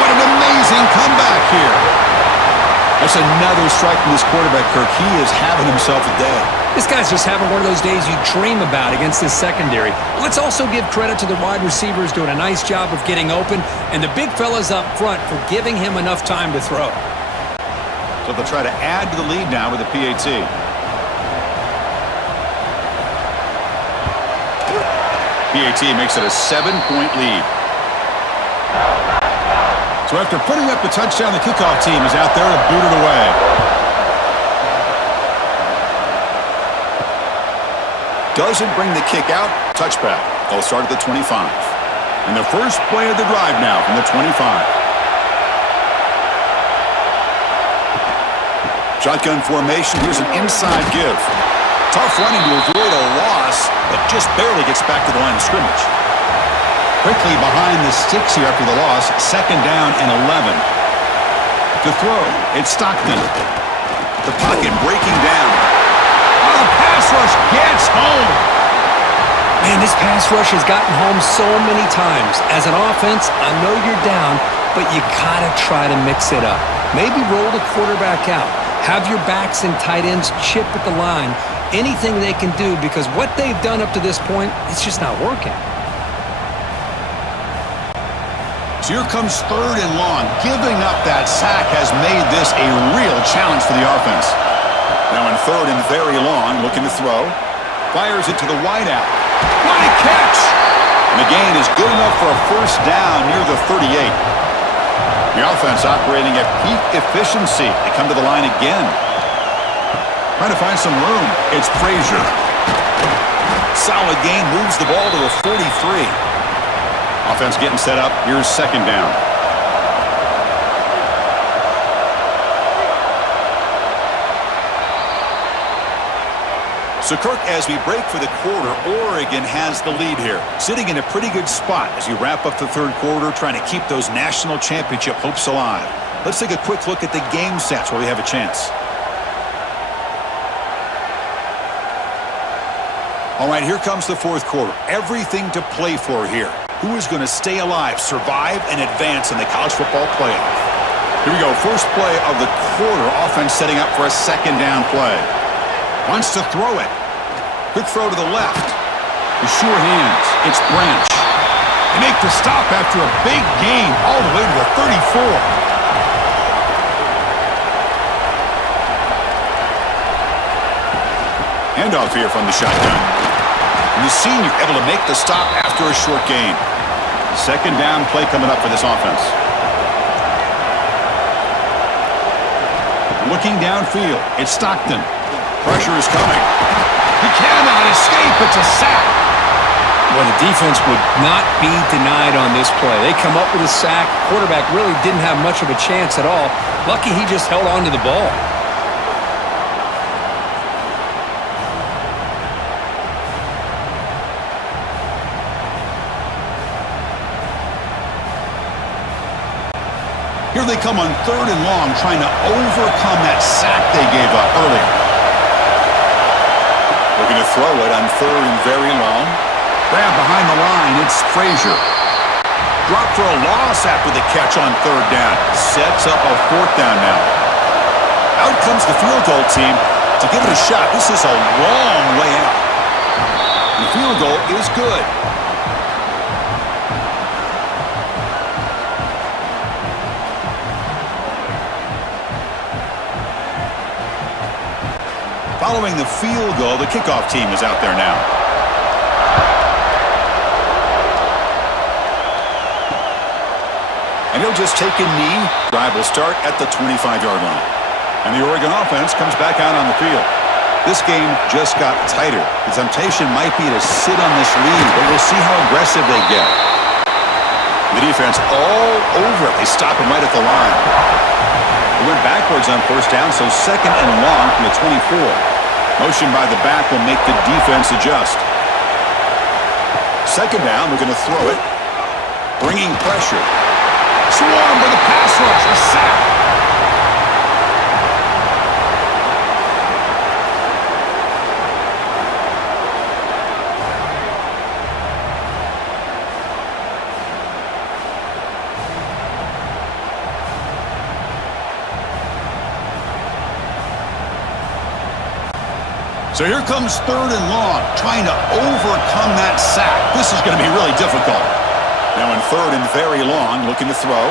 What an amazing comeback here. That's another strike from this quarterback, Kirk. He is having himself a day. This guy's just having one of those days you dream about against this secondary. Let's also give credit to the wide receivers doing a nice job of getting open, and the big fellas up front for giving him enough time to throw. So they'll try to add to the lead now with the PAT. PAT makes it a 7-point lead. So after putting up the touchdown, the kickoff team is out there to boot it away. Doesn't bring the kick out. Touchback. They'll start at the 25. And the first play of the drive now from the 25. Shotgun formation. Here's an inside give. Tough running to avoid a loss, but just barely gets back to the line of scrimmage. Quickly behind the sticks here after the loss. 2nd down and 11. To throw, it's Stockton. The pocket breaking down. Oh, the pass rush gets home. Man, this pass rush has gotten home so many times. As an offense, I know you're down, but you gotta try to mix it up. Maybe roll the quarterback out. Have your backs and tight ends chip at the line. Anything they can do, because what they've done up to this point, it's just not working. So here comes 3rd and long. Giving up that sack has made this a real challenge for the offense. Now in 3rd and very long, looking to throw. Fires it to the wideout. What a catch! And the gain is good enough for a 1st down near the 38. The offense operating at peak efficiency. They come to the line again. Trying to find some room. It's Frazier. Solid gain, moves the ball to the 43. Offense getting set up. Here's 2nd down. So, Kirk, as we break for the quarter, Oregon has the lead here. Sitting in a pretty good spot as you wrap up the 3rd quarter, trying to keep those national championship hopes alive. Let's take a quick look at the game sets where we have a chance. All right, here comes the 4th quarter. Everything to play for here. Who is going to stay alive, survive, and advance in the college football playoff? Here we go. First play of the quarter. Offense setting up for a 2nd down play. Wants to throw it. Quick throw to the left. With sure hands. It's Branch. They make the stop after a big gain all the way to the 34. Handoff here from the shotgun. And the senior able to make the stop after a short gain. 2nd down play coming up for this offense. Looking downfield, it's Stockton. Pressure is coming. He cannot escape. It's a sack. Well, the defense would not be denied on this play. They come up with a sack. Quarterback really didn't have much of a chance at all. Lucky he just held on to the ball. Here they come on 3rd and long, trying to overcome that sack they gave up earlier. Looking to throw it on 3rd and very long. Grab behind the line, it's Frazier. Drop for a loss after the catch on 3rd down. Sets up a 4th down now. Out comes the field goal team to give it a shot. This is a long way out. The field goal is good. Following the field goal, the kickoff team is out there now. And he'll just take a knee. Drive will start at the 25-yard line. And the Oregon offense comes back out on the field. This game just got tighter. The temptation might be to sit on this lead, but we'll see how aggressive they get. The defense all over it. They stop him right at the line. They went backwards on 1st down, so 2nd and long from the 24. Motion by the back will make the defense adjust. 2nd down, we're going to throw it. Bringing pressure. Swarm with a pass rush, a sack. So here comes 3rd and long, trying to overcome that sack. This is going to be really difficult. Now in 3rd and very long, looking to throw.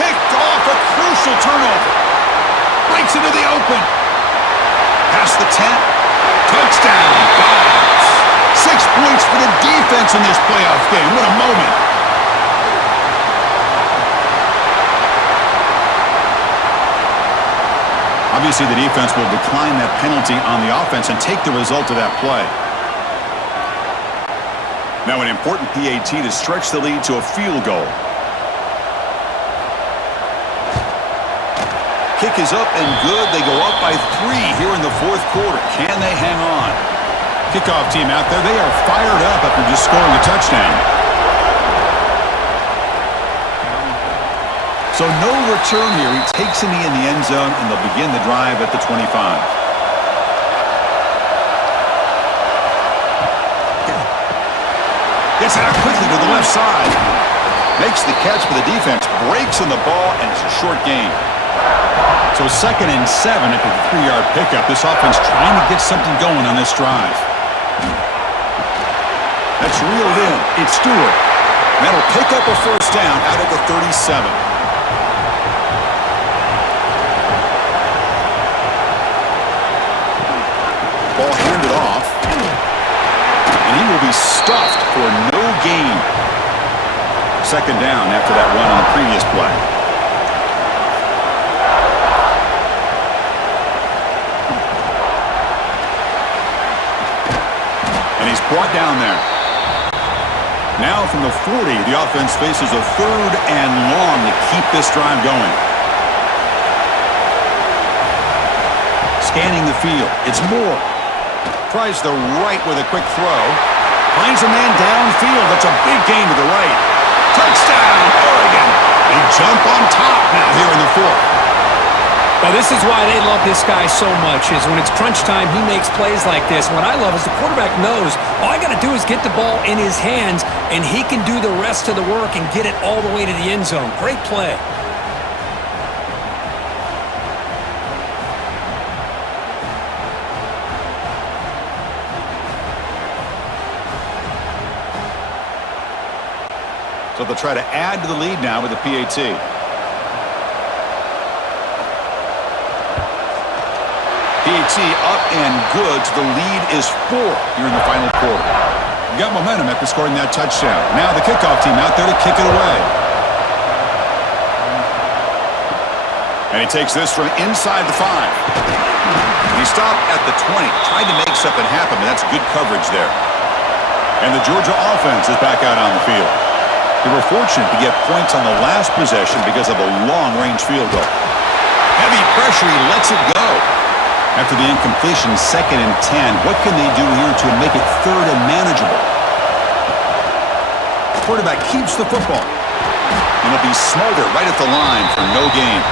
Picked off, a crucial turnover. Breaks into the open. Past the 10. Touchdown. Bucks. 6 points for the defense in this playoff game. What a moment. Obviously, the defense will decline that penalty on the offense and take the result of that play. Now an important PAT to stretch the lead to a field goal. Kick is up and good. They go up by 3 here in the 4th quarter. Can they hang on? Kickoff team out there. They are fired up after just scoring a touchdown. So no return here. He takes it in the end zone, and they'll begin the drive at the 25. Gets out quickly to the left side. Makes the catch for the defense. Breaks on the ball, and it's a short gain. So 2nd and 7 after the 3-yard pickup. This offense trying to get something going on this drive. That's reeled in. It's Stewart. That'll pick up a 1st down out of the 37. Ball handed off. And he will be stuffed for no gain. 2nd down after that run on the previous play. And he's brought down there. Now from the 40, the offense faces a 3rd and long to keep this drive going. Scanning the field. It's Moore. Tries the right with a quick throw. Finds a man downfield. That's a big gain to the right. Touchdown, Oregon. They jump on top now here in the 4th. Well, this is why they love this guy so much, is when it's crunch time, he makes plays like this. What I love is the quarterback knows all I got to do is get the ball in his hands, and he can do the rest of the work and get it all the way to the end zone. Great play. So they'll try to add to the lead now with the PAT. PAT up and good. So the lead is 4 here in the final quarter. Got momentum after scoring that touchdown. Now the kickoff team out there to kick it away. And he takes this from inside the 5. He stopped at the 20. Tried to make something happen, but that's good coverage there. And the Georgia offense is back out on the field. They were fortunate to get points on the last possession because of a long-range field goal. Heavy pressure, he lets it go. After the incompletion, 2nd and 10. What can they do here to make it 3rd and manageable? The quarterback keeps the football. And it'll be Smolder right at the line for no gain.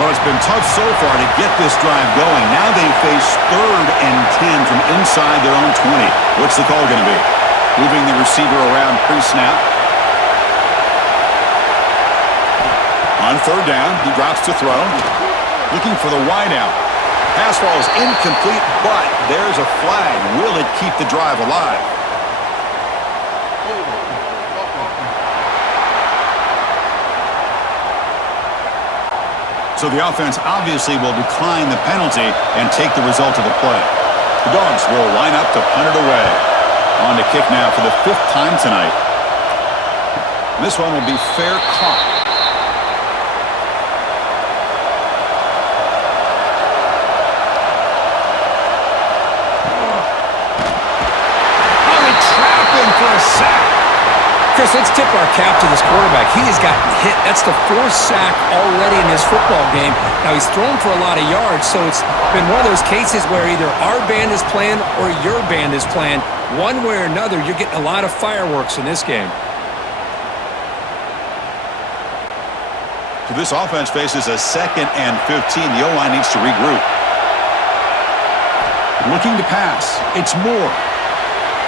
Well, it's been tough so far to get this drive going. Now they face 3rd and 10 from inside their own 20. What's the call going to be? Moving the receiver around pre-snap. On 3rd down, he drops to throw. Looking for the wideout. Pass ball is incomplete, but there's a flag. Will it keep the drive alive? So the offense obviously will decline the penalty and take the result of the play. The Dogs will line up to punt it away. On to kick now for the 5th time tonight. This one will be fair caught. Chris, let's tip our cap to this quarterback. He has gotten hit. That's the 4th sack already in this football game. Now, he's thrown for a lot of yards, so it's been one of those cases where either our band is playing or your band is playing. One way or another, you're getting a lot of fireworks in this game. So this offense faces a 2nd and 15. The O-line needs to regroup. Looking to pass. It's Moore.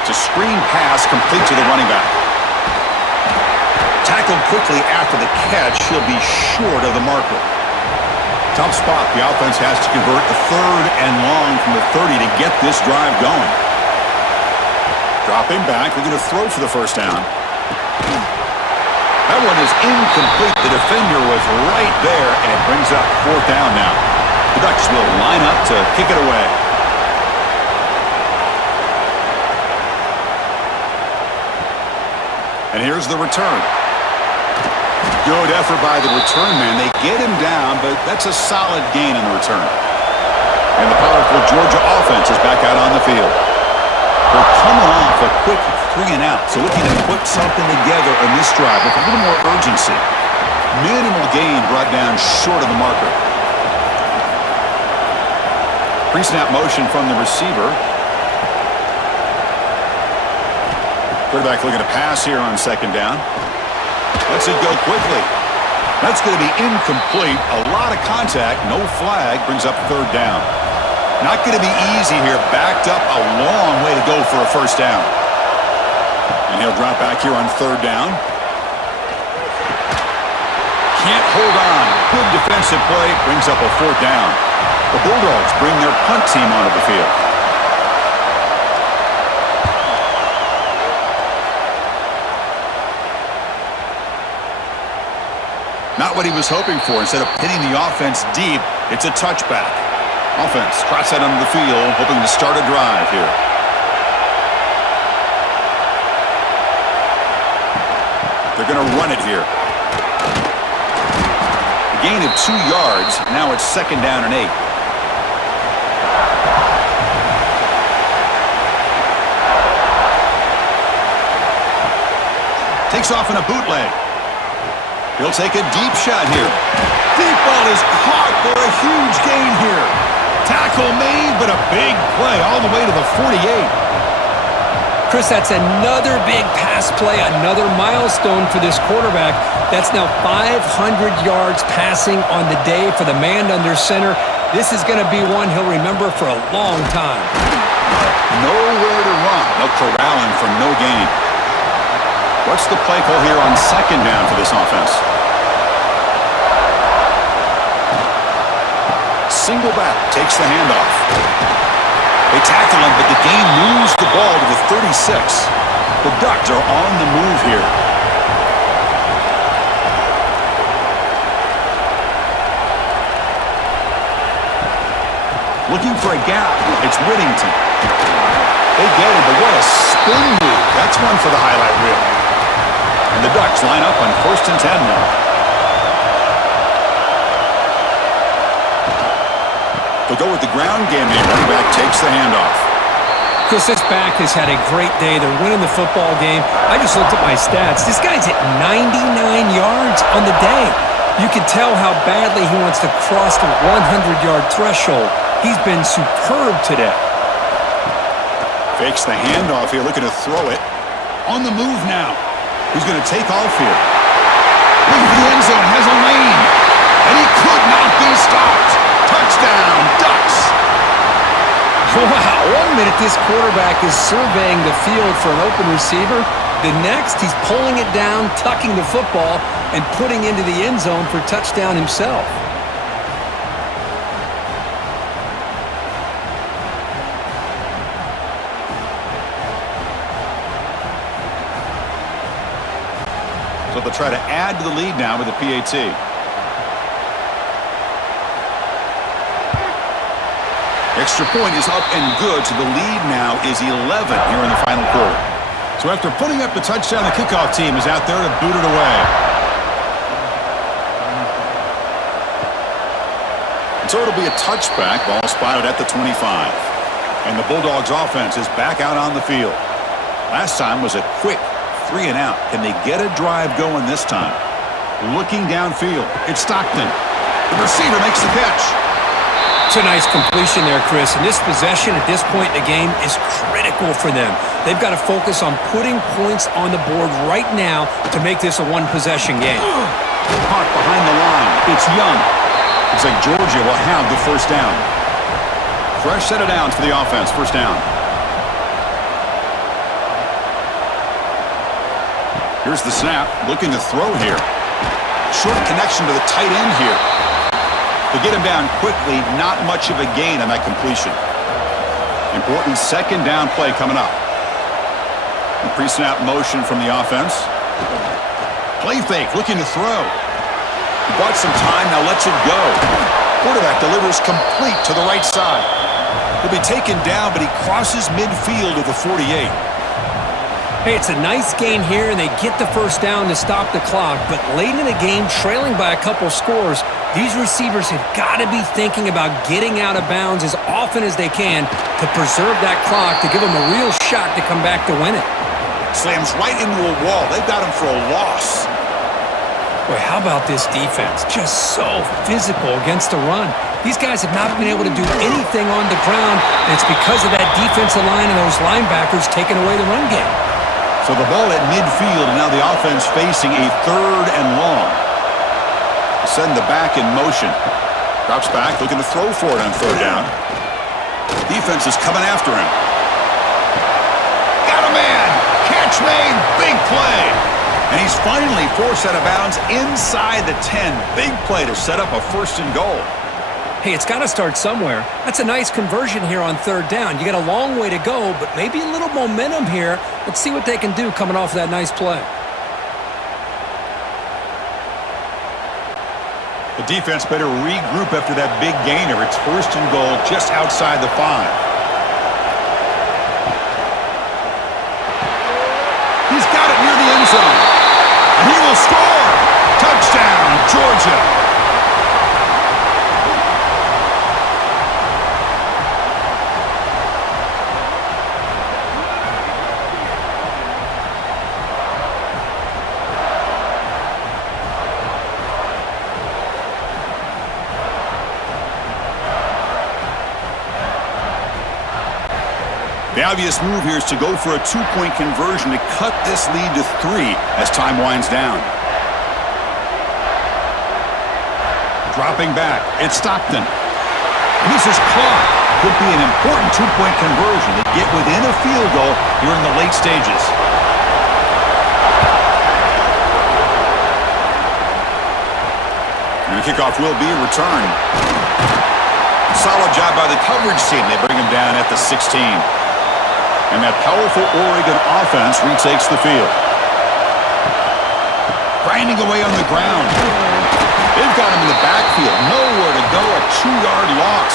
It's a screen pass complete to the running back. Tackled quickly after the catch. He'll be short of the marker. Tough spot. The offense has to convert a 3rd and long from the 30 to get this drive going. Dropping back, looking to throw for the first down. That one is incomplete. The defender was right there, and it brings up 4th down now. The Ducks will line up to kick it away. And here's the return. Good effort by the return man. They get him down, but that's a solid gain in the return. And the powerful Georgia offense is back out on the field. They're coming off a quick 3 and out, so looking to put something together on this drive with a little more urgency. Minimal gain brought down short of the marker. Pre-snap motion from the receiver. Quarterback looking to pass here on 2nd down. Lets it go quickly. That's going to be incomplete. A lot of contact. No flag. Brings up 3rd down. Not going to be easy here. Backed up a long way to go for a first down. And he'll drop back here on 3rd down. Can't hold on. Good defensive play. Brings up a 4th down. The Bulldogs bring their punt team onto the field. Not what he was hoping for. Instead of pitting the offense deep, it's a touchback. Offense trots that onto the field, hoping to start a drive here. They're going to run it here. A gain of 2 yards. Now it's 2nd down and 8. Takes off in a bootleg. He'll take a deep shot here. Deep ball is caught for a huge gain here. Tackle made, but a big play all the way to the 48. Chris, that's another big pass play, another milestone for this quarterback. That's now 500 yards passing on the day for the man under center. This is going to be one he'll remember for a long time. Nowhere to run. No corralling for no gain. What's the play call here on 2nd down for this offense? Single back takes the handoff. They tackle him, but the gain moves the ball to the 36. The Ducks are on the move here. Looking for a gap. It's Whittington. They get it, but what a spin move. That's one for the highlight reel. And the Ducks line up on 1st and 10 now. They'll go with the ground game here. Running back takes the handoff. Chris, this back has had a great day. They're winning the football game. I just looked at my stats. This guy's hit 99 yards on the day. You can tell how badly he wants to cross the 100-yard threshold. He's been superb today. Fakes the handoff here, looking to throw it. On the move now. He's going to take off here. Looking for the end zone, has a lane. And he could not be stopped. Touchdown, Ducks. Wow, 1 minute this quarterback is surveying the field for an open receiver. The next, he's pulling it down, tucking the football, and putting into the end zone for touchdown himself. So they'll try to add to the lead now with the PAT. Extra point is up and good, so the lead now is 11 here in the final quarter. So after putting up the touchdown, the kickoff team is out there to boot it away. And so it'll be a touchback, ball spotted at the 25. And the Bulldogs offense is back out on the field. Last time was a quick 3 and out. Can they get a drive going this time? Looking downfield, it's Stockton. The receiver makes the catch. It's a nice completion there, Chris. And this possession at this point in the game is critical for them. They've got to focus on putting points on the board right now to make this a one-possession game. Caught behind the line. It's Young. Looks like Georgia will have the first down. Fresh set of downs for the offense. First down. Here's the snap. Looking to throw here. Short connection to the tight end here. To get him down quickly, not much of a gain on that completion. Important second down play coming up. Pre-snap motion from the offense. Play fake, looking to throw. He bought some time, now lets it go. Quarterback delivers complete to the right side. He'll be taken down, but he crosses midfield of the 48. Hey, it's a nice gain here, and they get the first down to stop the clock. But late in the game, trailing by a couple scores, these receivers have got to be thinking about getting out of bounds as often as they can to preserve that clock, to give them a real shot to come back to win it. Slams right into a wall. They've got him for a loss. Boy, how about this defense? Just so physical against the run. These guys have not been able to do anything on the ground, and it's because of that defensive line and those linebackers taking away the run game. So the ball at midfield, and now the offense facing a 3rd and long. Send the back in motion. Drops back, looking to throw for it on 3rd down. Defense is coming after him. Got a man! Catch made! Big play! And he's finally forced out of bounds inside the 10. Big play to set up a 1st and goal. Hey, it's got to start somewhere. That's a nice conversion here on 3rd down. You got a long way to go, but maybe a little momentum here. Let's see what they can do coming off that nice play. The defense better regroup after that big gainer. It's 1st and goal just outside the 5. He's got it near the end zone. And he will score. Touchdown, Georgia. The obvious move here is to go for a 2-point conversion to cut this lead to 3 as time winds down. Dropping back, it's Stockton. This is caught. Could be an important 2-point conversion to get within a field goal here in the late stages. And the kickoff will be a return. Solid job by the coverage team. They bring him down at the 16. And that powerful Oregon offense retakes the field. Grinding away on the ground. They've got him in the backfield. Nowhere to go. A 2-yard loss.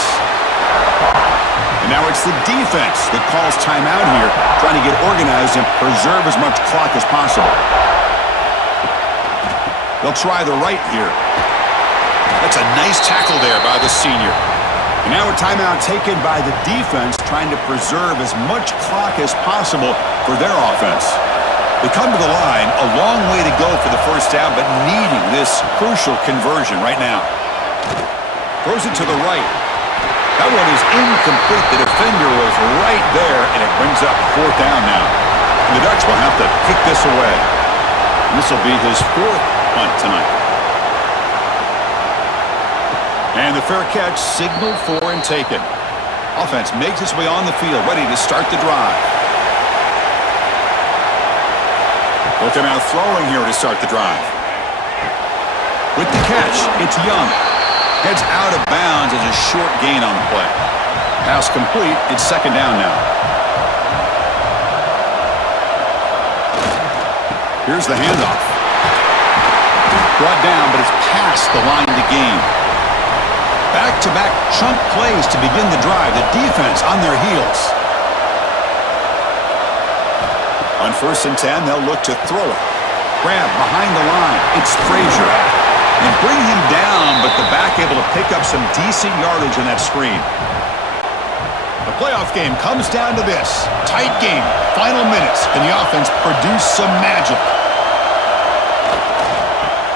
And now it's the defense that calls timeout here, trying to get organized and preserve as much clock as possible. They'll try the right here. That's a nice tackle there by the senior. And now a timeout taken by the defense, trying to preserve as much clock as possible for their offense. They come to the line, a long way to go for the 1st down, but needing this crucial conversion right now. Throws it to the right. That one is incomplete. The defender was right there, and it brings up 4th down now. And the Ducks will have to kick this away. And this will be his 4th punt tonight. And the fair catch signaled for and taken. Offense makes its way on the field, ready to start the drive. Looking out throwing here to start the drive. With the catch, it's Young. Heads out of bounds as a short gain on the play. Pass complete, it's 2nd down now. Here's the handoff. Brought down, but it's past the line to gain. Back-to-back chunk plays to begin the drive. The defense on their heels. On 1st and 10, they'll look to throw it. Grab behind the line. It's Frazier. And bring him down, but the back able to pick up some decent yardage on that screen. The playoff game comes down to this. Tight game. Final minutes. Can the offense produce some magic?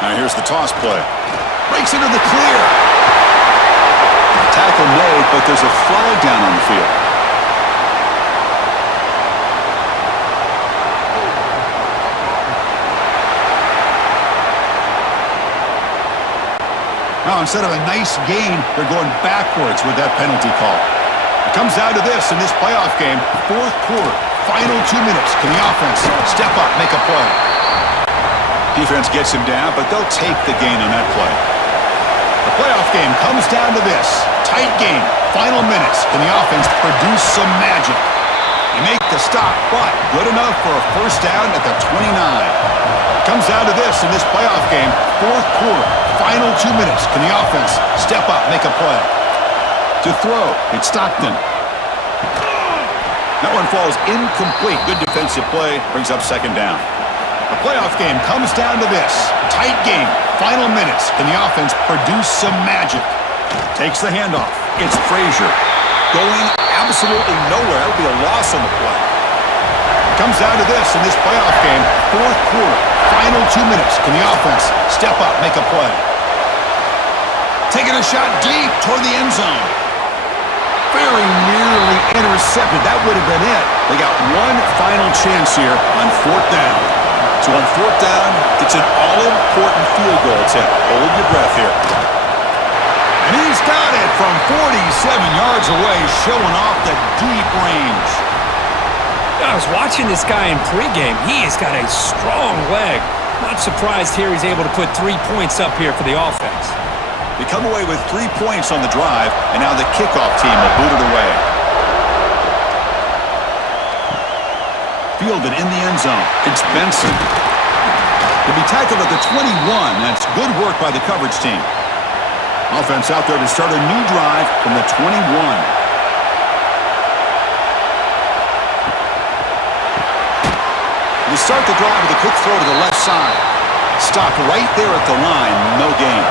Now here's the toss play. Breaks into the clear. Tackle made, but there's a flag down on the field. Now, instead of a nice gain, they're going backwards with that penalty call. It comes down to this in this playoff game, 4th quarter, final 2 minutes. Can the offense step up, make a play? Defense gets him down, but they'll take the gain on that play. The playoff game comes down to this. Tight game. Final minutes. Can the offense produce some magic? They make the stop, but good enough for a first down at the 29. It comes down to this in this playoff game. Fourth quarter. Final 2 minutes. Can the offense step up, make a play? To throw, it's Stockton. That one falls incomplete. Good defensive play. Brings up second down. The playoff game comes down to this. Tight game. Final minutes. Can the offense produce some magic? Takes the handoff. It's Frazier. Going absolutely nowhere. That would be a loss on the play. It comes down to this in this playoff game. Fourth quarter. Final 2 minutes. Can the offense step up, make a play? Taking a shot deep toward the end zone. Very nearly intercepted. That would have been it. They got one final chance here on fourth down. So on fourth down, it's an all-important field goal attempt. Hold your breath here. And he's got it from 47 yards away, showing off the deep range. I was watching this guy in pregame. He has got a strong leg. Not surprised here he's able to put 3 points up here for the offense. They come away with 3 points on the drive, and now the kickoff team will boot it away. Fielded in the end zone. It's Benson. He'll be tackled at the 21. That's good work by the coverage team. Offense out there to start a new drive from the 21. They start the drive with a quick throw to the left side. Stopped right there at the line. No gain.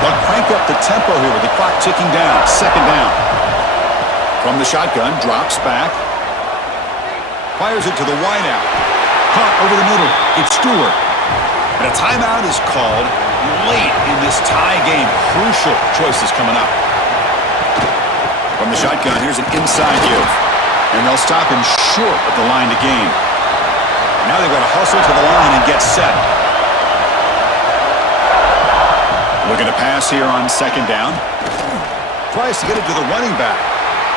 They'll crank up the tempo here with the clock ticking down. Second down. From the shotgun, drops back. Fires it to the wideout. Caught over the middle. It's Stewart. And a timeout is called late in this tie game. Crucial choices coming up. From the shotgun, here's an inside give. And they'll stop him short of the line to gain. Now they've got to hustle to the line and get set. Looking to pass here on second down. Tries to get it to the running back.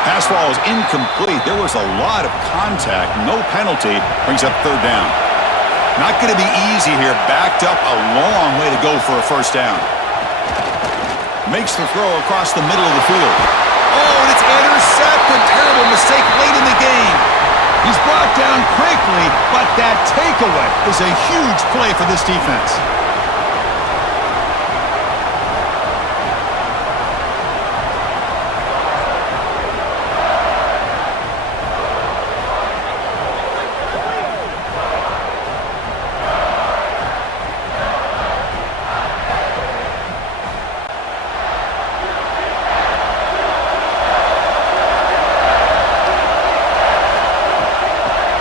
Pass ball is incomplete. There was a lot of contact. No penalty. Brings up third down. Not going to be easy here. Backed up a long way to go for a first down. Makes the throw across the middle of the field. Oh, and it's intercepted. Terrible mistake late in the game. He's brought down quickly, but that takeaway is a huge play for this defense.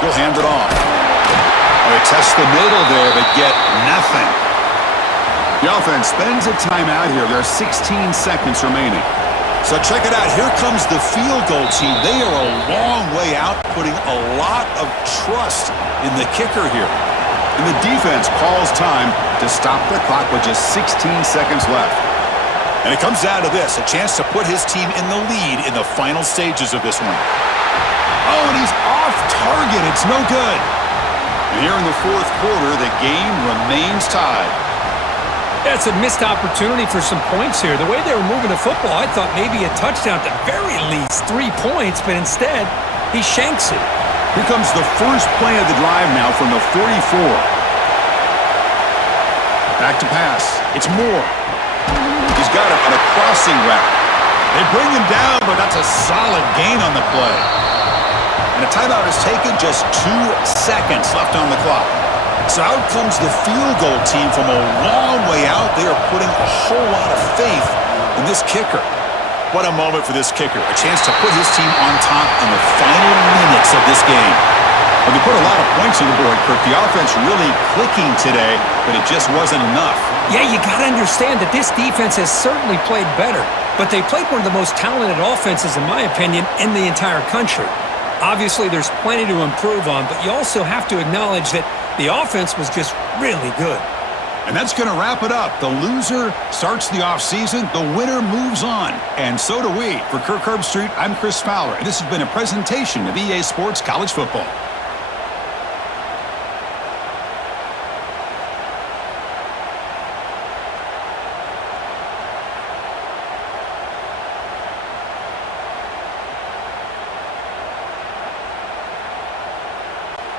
He'll hand it off. They test the middle there, but get nothing. The offense spends a timeout here. There are 16 seconds remaining. So check it out. Here comes the field goal team. They are a long way out, putting a lot of trust in the kicker here. And the defense calls time to stop the clock with just 16 seconds left. And it comes down to this, a chance to put his team in the lead in the final stages of this one. Oh, and he's off target. It's no good. And here in the fourth quarter, the game remains tied. That's a missed opportunity for some points here. The way they were moving the football, I thought maybe a touchdown at the very least, 3 points, but instead, he shanks it. Here comes the first play of the drive now from the 44. Back to pass. It's Moore. He's got it on a crossing route. They bring him down, but that's a solid gain on the play. And a timeout is taken, just 2 seconds left on the clock. So out comes the field goal team from a long way out. They are putting a whole lot of faith in this kicker. What a moment for this kicker. A chance to put his team on top in the final minutes of this game. Well, they put a lot of points on the board, Kirk. The offense really clicking today, but it just wasn't enough. Yeah, you got to understand that this defense has certainly played better, but they played one of the most talented offenses, in my opinion, in the entire country. Obviously, there's plenty to improve on, but you also have to acknowledge that the offense was just really good. And that's going to wrap it up. The loser starts the offseason. The winner moves on. And so do we. For Kirk Herbstreit, I'm Chris Fowler. And this has been a presentation of EA Sports College Football.